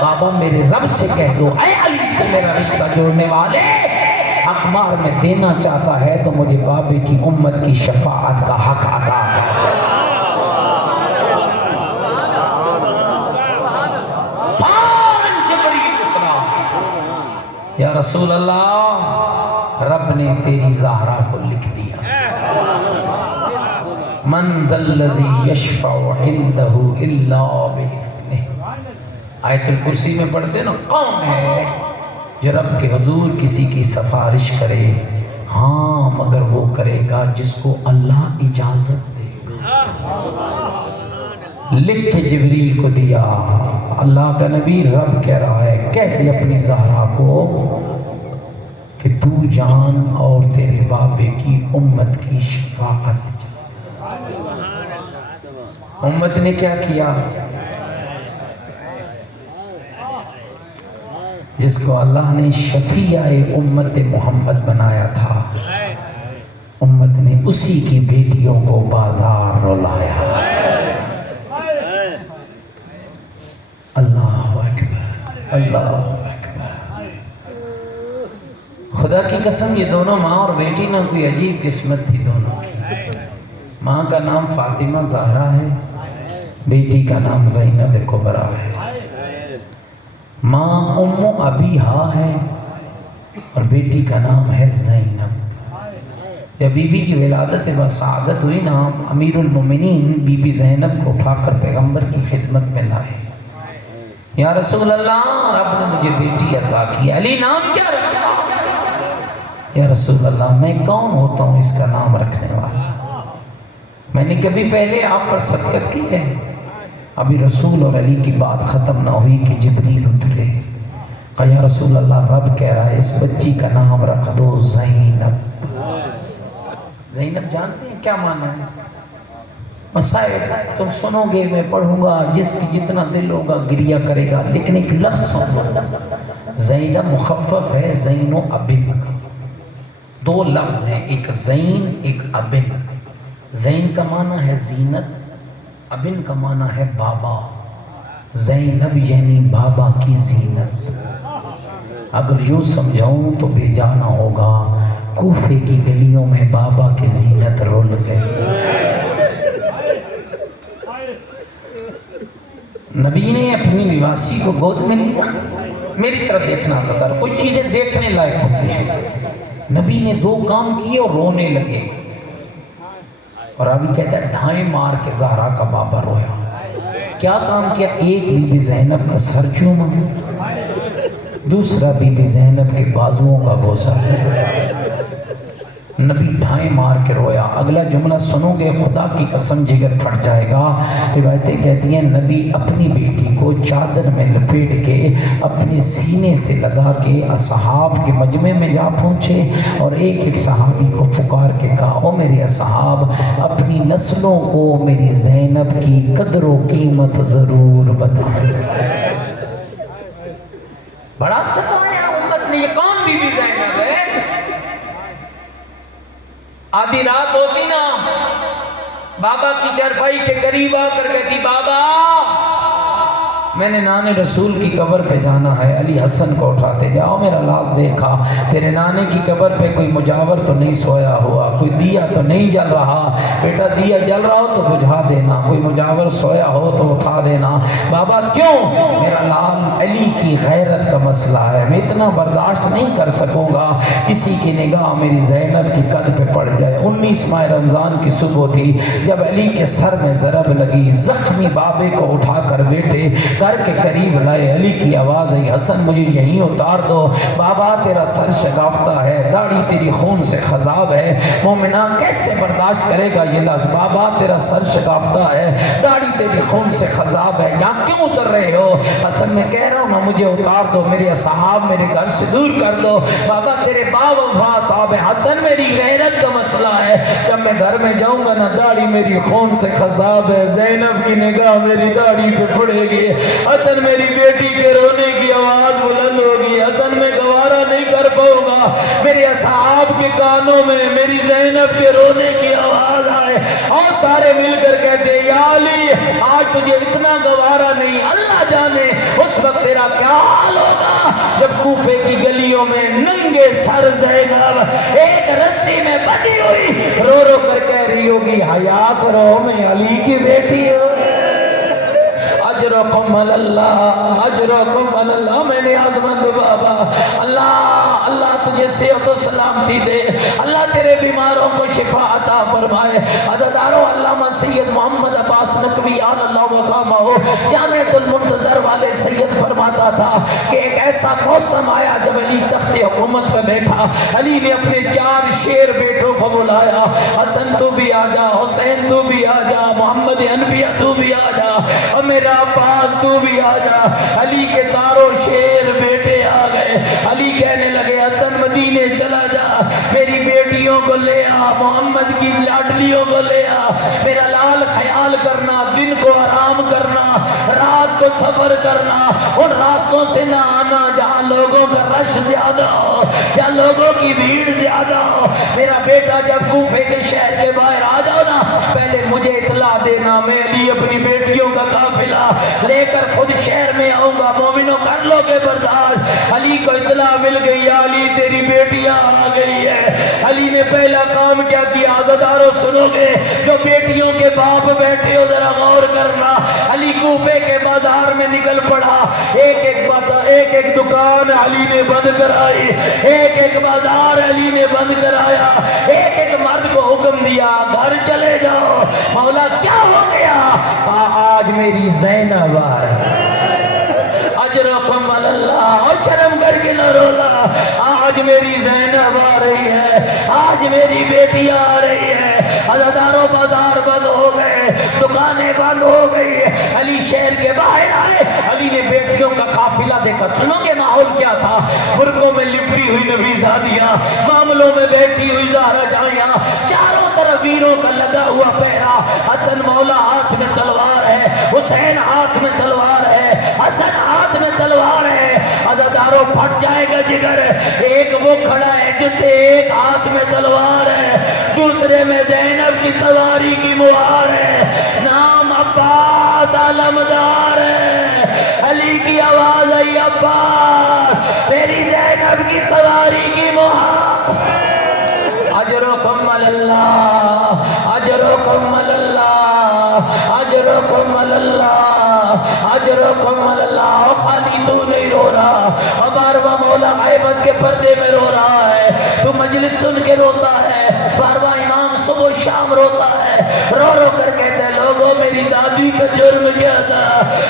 بابا میرے رب سے کہہ دو اے علی سے میرا رشتہ جوڑنے والے، حق مار میں دینا چاہتا ہے تو مجھے بابے کی امت کی شفاعت کا حق عطا ہے. فوراً جبریل اترا، یا رسول اللہ رب نے تیری زہرا کو لکھ دیا. من ذا الذی یشفع عندہ الا بإذنہ. آیت الکرسی میں پڑھتے نا کون ہے جو رب کے حضور کسی کی سفارش کرے؟ ہاں مگر وہ کرے گا جس کو اللہ اجازت دے گا. لکھ کے جبریل کو دیا. اللہ کا نبی رب کہہ رہا ہے کہہ دے اپنی زہرا کو کہ تو جان اور تیرے بابے کی امت کی شفاعت. امت نے کیا کیا؟ جس کو اللہ نے شفیع امت محمد بنایا تھا، امت نے اسی کی بیٹیوں کو بازار رلایا. اللہ اکبر اللہ اکبر. خدا کی قسم یہ دونوں ماں اور بیٹی نہ کوئی عجیب قسمت تھی دونوں کی. ماں کا نام فاطمہ زہرا ہے، بیٹی کا نام زینب کبریٰ ہے. ماں ام ابیہا ہے اور بیٹی کا نام ہے زینب. یا بی بی کی ولادت بسعادت ہوئی نا، امیر المومنین بی بی زینب کو اٹھا کر پیغمبر کی خدمت میں لائے. یا رسول اللہ، رب نے مجھے بیٹی عطا کی، علی نام کیا رکھا؟ یا رسول اللہ، میں کون ہوتا ہوں اس کا نام رکھنے والا؟ میں نے کبھی پہلے آپ پر صدقت کی ہے؟ ابھی رسول اور علی کی بات ختم نہ ہوئی کہ جبریل اترے. کہا یا رسول اللہ، رب کہہ رہا ہے اس بچی کا نام رکھ دو زینب. زینب جانتے ہیں کیا معنی ہے؟ مسائل تم سنو گے، میں پڑھوں گا، جس کی جتنا دل ہوگا گریہ کرے گا، لیکن ایک لفظ سنو. زینب مخفف ہے زین و ابن کا. دو لفظ ہیں، ایک زین ایک ابن. زین کا معنی ہے زینت، ابن کا معنی ہے بابا. زینب یعنی بابا کی زینت. اگر یوں سمجھاؤں تو بے جانا ہوگا، کوفے کی گلیوں میں بابا کی زینت رول گئی. نبی نے اپنی نواسی کو گود میں لیا. میری طرف دیکھنا ذرا، کچھ چیزیں دیکھنے لائق ہوتی ہیں. نبی نے دو کام کیے اور رونے لگے. اور ابھی کہتا ہے ڈھائیں مار کے زہرا کا بابا رویا. کیا کام کیا؟ ایک بی بی زینب کا سر چوما، دوسرا بی بی زینب کے بازوؤں کا بوسہ. نبی ڈھائیں مار کے رویا. اگلا جملہ سنو گے خدا کی قسم جگر پھٹ جائے گا. روایتیں کہتی ہیں نبی اپنی بیٹی کو چادر میں لپیٹ کے اپنے سینے سے لگا کے اصحاب کے مجمع میں جا پہنچے اور ایک ایک صحابی کو پکار کے کہا، او میرے اصحاب، اپنی نسلوں کو میری زینب کی قدر و قیمت ضرور بتائیں. بڑا ستایا امت نے. یہ کون بی بی زینب ہے؟ آدھی رات ہوتی نا، بابا کی چارپائی کے قریب آ کر کہتی، بابا میں نے نانے رسول کی قبر پہ جانا ہے. علی حسن کو اٹھاتے جاؤ، میرا لال دیکھا تیرے نانے کی قبر پہ کوئی مجاور تو نہیں سویا ہوا، کوئی دیا تو نہیں جل رہا. بیٹا دیا جل رہا ہو تو بجھا دینا، کوئی مجاور سویا ہو تو اٹھا دینا. بابا کیوں؟ میرا لال علی کی غیرت کا مسئلہ ہے، میں اتنا برداشت نہیں کر سکوں گا کسی کی نگاہ میری زینب کی قد پہ پڑ جائے. 19 ماہ رمضان کی صبح تھی جب علی کے سر میں ضرب لگی. زخمی بابے کو اٹھا کر بیٹے گھر کے قریب لائے. علی کی آواز آئی، حسن مجھے یہیں اتار دو. بابا تیرا سر شگافتہ ہے، داڑھی تیری خون سے خضاب ہے. مومنہ کیسے برداشت کرے گا یہ لفظ؟ بابا تیرا سر شگافتہ ہے، داڑھی تیری خون سے خضاب ہے، یہاں کیوں اتر رہے ہو؟ حسن میں کہہ رہا ہوں نا، مجھے اتار دو، میرے اصحاب میرے گھر سے دور کر دو. بابا تیرے باپ وفا صاحب ہے. حسن میری غیرت کا مسئلہ ہے، جب میں گھر میں جاؤں گا نا داڑھی میری خون سے خضاب ہے، زینب کی نگاہ میری داڑھی پہ پڑے گی. حسن میری بیٹی کے رونے کی آواز بلند ہوگی. حسن میں گوارا نہیں کر پاؤں گا میرے اصحاب کے کانوں میں میری زینب کے رونے کی آواز آئے. اور سارے مل کر کہتے، یا علی آج تجھے اتنا گوارا نہیں، اللہ جانے اس وقت تیرا کیا حال ہوگا جب کوفے کی گلیوں میں ننگے سر زینب ایک رسی میں بندھی ہوئی رو رو کر کہہ رہی ہوگی، حیا کرو میں علی کی بیٹی ہوں. اجرکم اللہ، اجرکم اللہ. میں نے عظمت بابا، اللہ تجھے صحت و سلامتی دے، اللہ تیرے بیماروں کو شفا عطا فرمائے. عزادارو علامہ سید محمد عباس نقوی اللہ وقامہ جامعۃ المنتظر والے سید فرماتا تھا کہ ایک ایسا موسم آیا جب علی تخت حکومت پہ بیٹھا. علی نے اپنے 4 شیر بیٹوں کو بلایا، حسن تو بھی آ جا، حسین تو بھی آ جا، محمد حنفیہ تو بھی آ جا، اور میرا عباس تو بھی آ جا. علی کے تاروں شیر بیٹے آ گئے. علی کہنے لگے، حسن مدینے چلا جا، میری بیٹیوں کو لے آ، محمد کی لاڈلیوں کو لے آ. میرا لال خیال کرنا، دن کو آرام کرنا، رات کو سفر کرنا، ان راستوں سے نہ آنا جہاں لوگوں کا رش زیادہ ہو یا لوگوں کی بھیڑ زیادہ ہو. میرا بیٹا جب کوفے کے شہر کے باہر آ جاؤ نا، پہلے مجھے اطلاع دینا، میں علی اپنی بیٹیوں کا قافلہ لے کر خود شہر میں آؤں گا. مومنوں کر لو گے برداشت. علی کو اطلاع مل گئی، یا علی تیری بیٹیاں آ گئی ہے. علی نے پہلا کام کیا کیا؟ عزادارو سنو گے، جو بیٹیوں کے باپ بیٹھے ہو ذرا غور کرنا. علی کوفے کے بازار میں نکل پڑا. ایک ایک دکان علی نے بند کرائی، ایک ایک بازار علی نے بند کرایا، ایک ایک دیا گھر چلے جاؤ. مولا کیا ہو گیا؟ آج میری زینب آ رہی ہے. اجرکم اللہ. اور شرم کر کے نہ رونا. آج میری زینب آ رہی ہے, آج میری بیٹی آ رہی ہے. عزاداروں بازار بند ہو گئے, دکانیں بند ہو گئی. علی شہر کے باہر آئے. علی نے بیٹیوں کا قافلہ دیکھا. سنو کہ ماحول کیا تھا. برقوں میں لپٹی ہوئی نبی زادیاں, معاملوں میں بیٹھی ہوئی زہرا جائیاں, چاروں طرف ویروں کا لگا ہوا پہرا. حسن مولا ہاتھ میں تلوار ہے, حسین ہاتھ میں تلوار ہے, حسن ہاتھ میں تلوار ہے. عزاداروں پھٹ جائے گا جگر. ایک وہ کھڑا ہے جس سے ایک ہاتھ میں تلوار ہے, دوسرے میں زینب کی سواری کی مہار ہے. نام عباس علمدار ہے. علی کی آواز آئی عباس, میری زینب کی سواری کی مہار. اجرکم اللہ, اجرکم اللہ, اجرکم اللہ, اجرکم اللہ. خالی تو نہیں رو رہا, بارواں مولا غیبت کے پردے میں رو رہا ہے. تو مجلس سن کے روتا ہے, بارواں امام صبح و شام روتا ہے. رو رو کر کہتے ہیں لوگوں میری دادی کا جرم کیا تھا,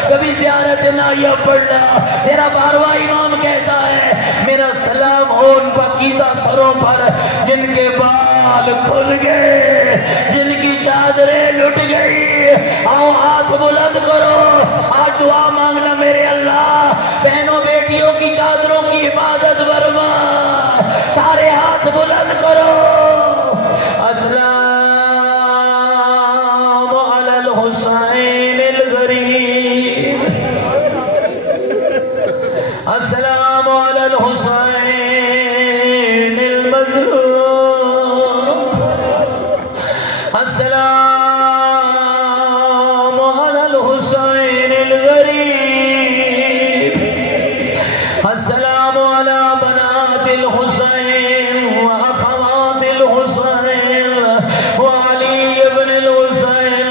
کبھی زیارت نائیہ پڑھنا. تیرا بارواں امام کہتا ہے میرا سلام ہو ان پاکیزہ سروں پر جن کے بال کھل گئے, جن کی چادریں لٹ گئی. آؤ ہاتھ بلند کرو, آج دعا مانگنا میرے اللہ بہنوں بیٹیوں کی چادروں کی حفاظت فرما. سارے ہاتھ بلند کرو. السلام علی الحسین الغریب, السلام علی الحسین المظلوم, السلام علی الحسین الغریب, السلام علی بنات الحسین واخوات الحسین وعلی ابن الحسین.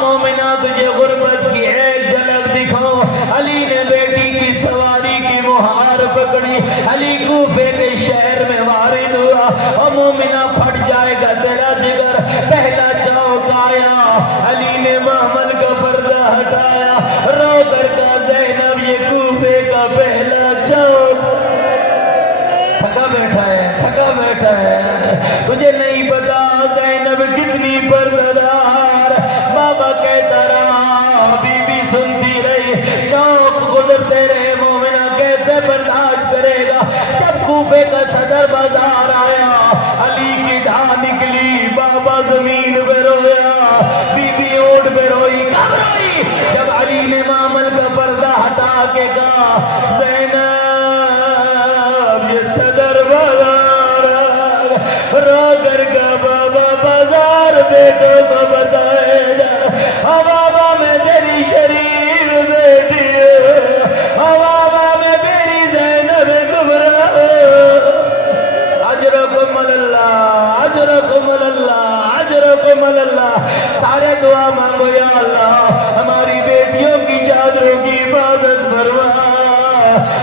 مومنہ تجھے غربت کی ایک جھلک دکھاؤ. علی نے بیٹی کی سواری کی مہار پکڑی. علی کوفے کے شہر میں وارد ہوا. اور مومنہ پھٹ جائے گا تیرا جگر. پہلا چوک آیا, علی نے محمل کا پردہ ہٹایا. رو کر کہا زینب یہ کوفے کا پہلا چوک. تھکا بیٹھا ہے, تھکا بیٹھا ہے. تجھے نہیں پتا زینب کتنی پردہدار. بابا کہتا رہا, بی بی سنتی رہی. چوک گزرتے رہے, مومنہ کیسے برداشت کرے گا. جب کوفے کا صدر بازار آیا, علی کی ڈھا نکلی. بابا زمین پہ رویا, بی بی اونٹ پہ روئی. کب روئی؟ جب علی نے معامل کا پردہ ہٹا کے کہا زینب یہ صدر بازار رو کر کا بابا بازار بیٹوں کو بتائے گا. بابا میں تیری شریف بیٹی ہوں, بابا میں تیری زینب کبرا. اجرکم اللہ, اجرکم اللہ, اجرکم اللہ. سارے دعا مانگو یا اللہ ہماری بیٹیوں کی چادروں کی حفاظت فرما,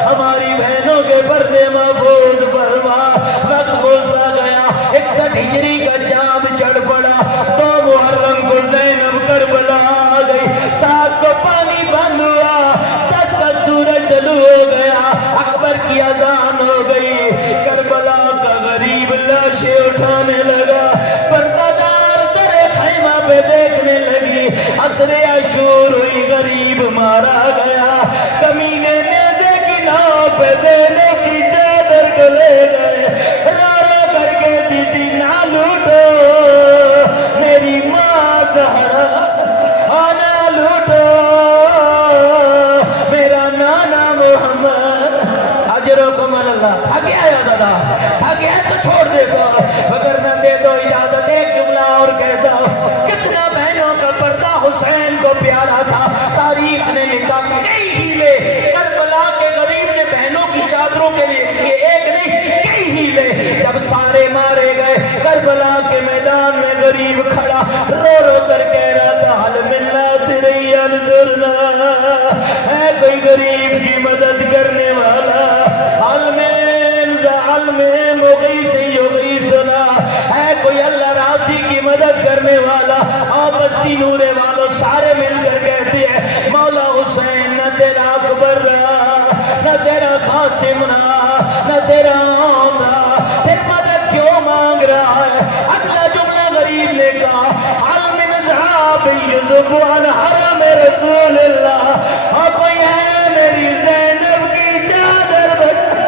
ہماری بہنوں کے پردے محفوظ فرما. وقت گزرتا گیا, 61 ہجری کا چاند چڑھ پڑا. 2 محرم کو زینب کربلا آ گئی. 7 کو پانی بند ہوا, 10 کا سورج طلوع ہو گیا. اکبر کی اذان ہو گئی. کربلا کا غریب لاشیں اٹھانے لگا. پردہ در خیمہ پہ دیکھنے لگی. عصر عاشور ہوئی, غریب مارا گیا. کمینے نیزے کی ناؤ پہ زینب کی چادر کو لے گئے. رو رو کر کے دیتی نہ لوٹو میری ماں زہرا, نہ لوٹو میرا نانا محمد. اجرکم اللہ. تھا گیا ہے دادا, تھا گیا ہے تو چھوڑ دے دو, مگر نہ دے دو اجازت. ایک جملہ اور کہتا ہوں, کتنا بہنوں کا پردہ حسین کو پیارا تھا. تاریخ نے لکھا کئی ہیلے کربلا کے غریب نے بہنوں کی چادروں کے لیے کیے, ایک نہیں کئی ہیلے. جب سارے مارے گئے, کربلا کے میدان میں غریب کھڑا رو رو کر کہہ رہا تھا حل من ناصر ینصرنا, ہے کوئی غریب کی مدد کرنے والا. حل من مغیث یغیثنا, ہے کوئی اللہ راضی کی مدد کرنے والا؟ اور بستی نورے والوں سارے مل کر کہتے ہیں مولا حسین نہ تیرا اکبر رہا، نہ تیرا قاسم رہا، نہ تیرا عام رہا، پھر مدد کیوں مانگ رہا ہے؟ اگلا جملہ غریب نے کہا حل من ذہاب یذب عن حرم رسول اللہ، اور کوئی ہے میری زینب کی چادر بنا؟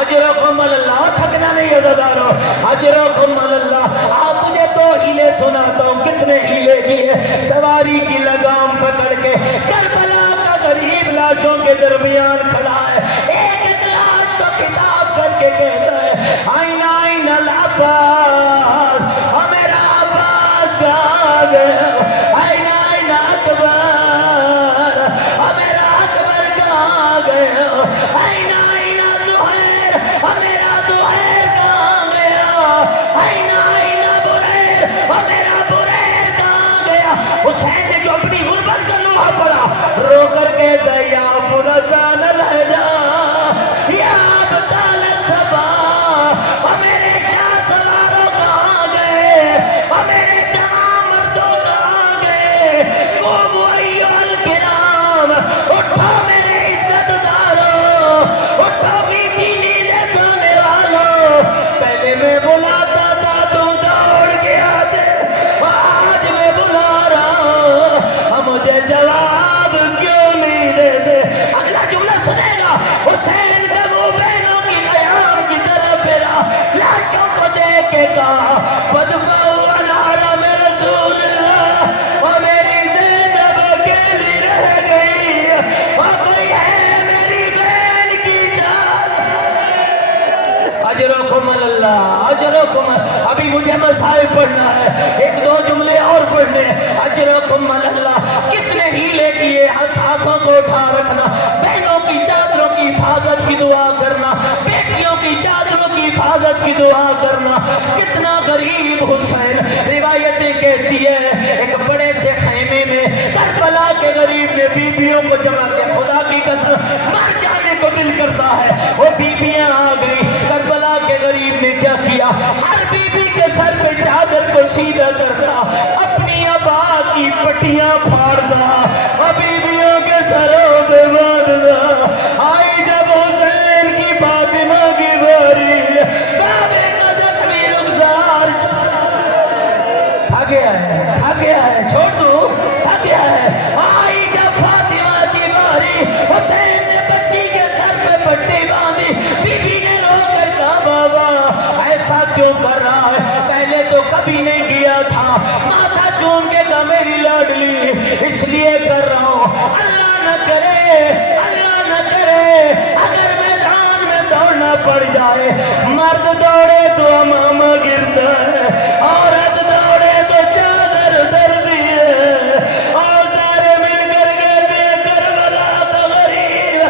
اجرکم اللہ، تھکنا نہیں عزادارو، اجرکم اللہ۔ آپ مجھے دو ہیلے سناتا ہوں، کتنے ہیلے کیے؟ سواری کی لگام پکڑ کے کربلا کا غریب لاشوں کے درمیان کھڑا ہے، ایک ایک لاش کو خطاب کر کے کہتا ہے آئین آئین العباس، اور میرا عباس کہاں گیا؟ آئین آئین اکبر، اور میرا اکبر کہاں گیا؟ آئین آئین زہیر، اور میرا زہیر کہاں گیا؟ آئین آئین بریر، اور میرا بریر کہاں گیا؟ حسین نے جو اپنی غربت کا لوہا پڑا رو کر کہتا ہے یا فرسان الہدا یا ابطال الصبا، اور میرے شاہ سواروں کہاں گئے؟ اور میرے جوان مردوں کہاں گئے؟ قوموا ایھا الکرام، اٹھو میرے عزت داروں، اٹھو میٹھی نیندیں سونے والوں۔ پہلے میں بلاتا تھا تم دوڑ کے آتے، آج میں بلا رہا ہوں، مجھے جواب کیوں نہیں دیتے؟ اگلا جملہ سنے گا، حسین کا منہ بہنوں کی قیام کی طرف پھرا، لاشوں کو دیکھ کے کہا فدفعوا عن حرم رسول اللہ، اور میری زینب اکیلی رہ گئی، اور کوئی ہے میری بہن کی جان؟ اجرکم اللہ، اجرکم، ابھی مجھے مسائل پڑھنا ہے، ایک دو جملے اور پڑھنے ہیں۔ اجرکم اللہ، کتنے ہیلے کیے؟ ہاتھوں کو اٹھا رکھنا، بہنوں کی چادروں کی حفاظت کی دعا کرنا، بیٹیوں کی چادروں کی حفاظت کی دعا کرنا، کتنا غریب حسین۔ روایتیں کہتی ہے ایک بڑے سے خیمے میں کربلا کے غریب نے بیویوں کو جمع کیا، خدا کی قسم مر جانے کو دل کرتا ہے، وہ بیویاں آ گئی۔ کربلا کے غریب نے کیا کیا؟ ہر بیوی کے سر پہ چادر کو سیدھا کرتا، اپنی ابا کی پٹیاں پھاڑتا، اور بیویوں کے سروں پہ باندھتا۔ آئی جب حسین کی فاطمہ کی باری، بابے کا زخمی رخسار تھا گیا ہے، تھا گیا ہے، چھوڑ دو، تھا گیا ہے۔ آئی جب فاطمہ کی باری، حسین نے بچی کے سر پہ پٹی باندھی، بی بی نے رو کر کہا بابا ایسا کیوں کر رہا ہے؟ پہلے تو کبھی نہیں کیا تھا، ماتھا چوم کے کہا میری لاڈلی اس لیے کر رہا ہوں، اللہ نہ کرے، اللہ نہ کرے اگر میدان میں دوڑنا پڑ جائے، مرد دوڑے تو امامہ گرتا ہے، عورت دوڑے تو چادر اترتی ہے، اور سارے مل کر کہتے ہیں کربلا تو غریب،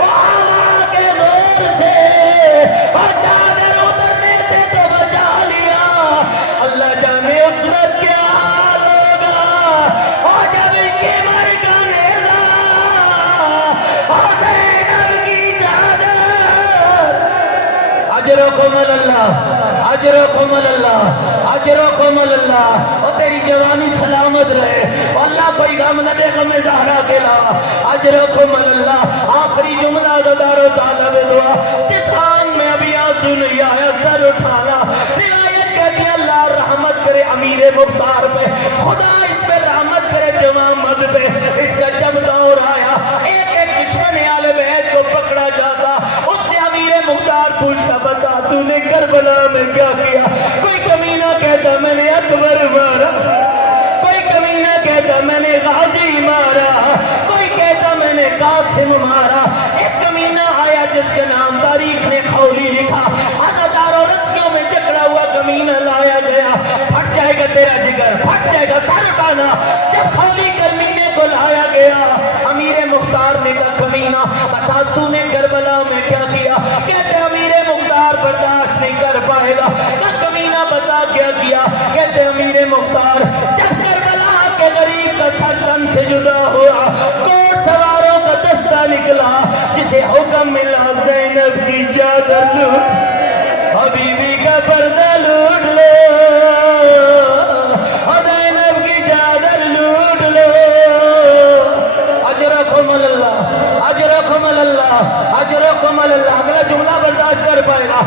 ہوا کے زور سے اور چادر اترنے سے تو بچا لیا، اللہ جانے اس وقت کیا حال ہوگا، اور جب شمر کا نیزہ اور زینب کی چادر۔ اجرکم اللہ، اجرکم اللہ، اجرکم اللہ، اور تیری جوانی سلامت رہے، اللہ کوئی غم نہ دے غم زہرا کے علاوہ۔ اجرکم اللہ، آخری جملہ دارو طالب دعا، جس آن میں ابھی آنسو نہیں آیا سر اٹھانا، روایت کہتی ہے اللہ رحمت کرے امیر مختار پہ، خدا اس پہ رحمت کرے جوان مرد پہ۔ اس کا جب دور آیا ایک ایک دشمن آل بیت کو پکڑا جاتا، اس سے امیر مختار پوچھتا بتا تو نے کربلا میں کیا کیا؟ کوئی کمینہ کہتا میں نے اکبر مارا، کوئی کمینہ کہتا میں نے غازی مارا، کوئی کہتا میں نے قاسم مارا۔ ایک کمینہ آیا جس کے نام تاریخ نے خولی لکھا، عزاداروں رسیوں میں جکڑا ہوا کمینہ لایا گیا، پھٹ جائے گا تیرا جگر، پھٹ جائے گا سر اٹھانا۔ جب خولی کمینے کو لایا گیا، امیر مختار نے کہا کمینہ بتا تو نے کربلا میں کیا کیا؟ کہتے امیر مختار برداشت نہیں کر پائے گا، کہا کمینہ بتا کیا کیا؟ کہتے امیر مختار جب کربلا کے غریب کا سر تن سے جدا ہوا، گھوڑ سواروں کا دستہ نکلا، جسے حکم ملا زینب کی چادر لوٹ، حبیبی کا پردہ لوٹ لے، اللہ اجرکم اللہ اجرکم اللہ. اگلا جملہ برداشت کر پائے گا.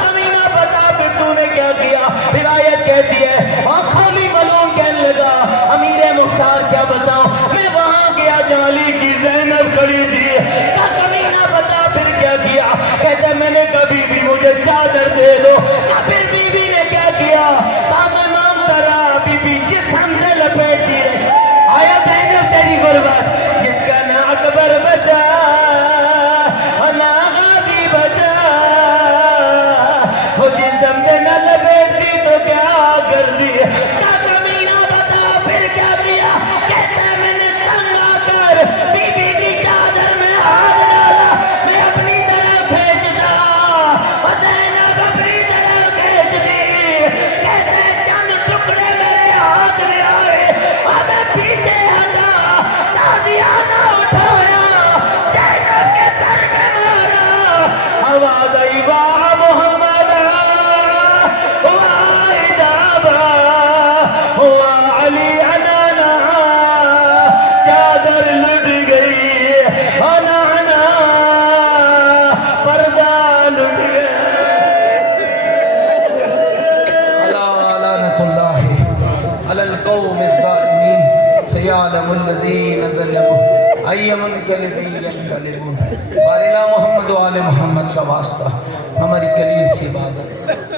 کمینہ بتا پھر تو نے کیا کیا. روایت کہتی ہے خالی ملون کہنے لگا امیر مختار کیا بتاؤں میں وہاں گیا جالی کی زینب کھڑی تھی. کمینہ بتا پھر کیا کیا. کہتے میں نے کبھی بھی مجھے چادر دے دو. پھر بی بی نے کیا کیا تمام طرح بی بی جسم سے لپیٹی رہی. آیا زینب تیری غربت جس کا نہ اکبر بچا نہ غازی بچا وہ جسم سے نہ لپیٹی تو کیا کر دی. کمینہ بتا پھر کیا کیا. کہتا ہے میں نے تنگ آ کر بی بی کی چادر میں ہاتھ ڈالا. میں اپنی طرف کھینچتا زینب اپنی طرف کھینچ دی. کہتے ہیں چند ٹکڑے میرے ہاتھ میں آئے اور میں پیچھے ہٹا تازیانہ اٹھایا زینب کے سر میں مارا. آواز آئی واہ محمد واہ اجابہ واہ علی انانا. چادر لٹ گئی انانا پردہ لٹ گیا. لعنت اللہ علی القوم الظالمین سیعلم الذین ظلموا ای منقلب ینقلبون. بارے لا محمد و آل محمد کا واسطہ ہماری کلیل سی عبادت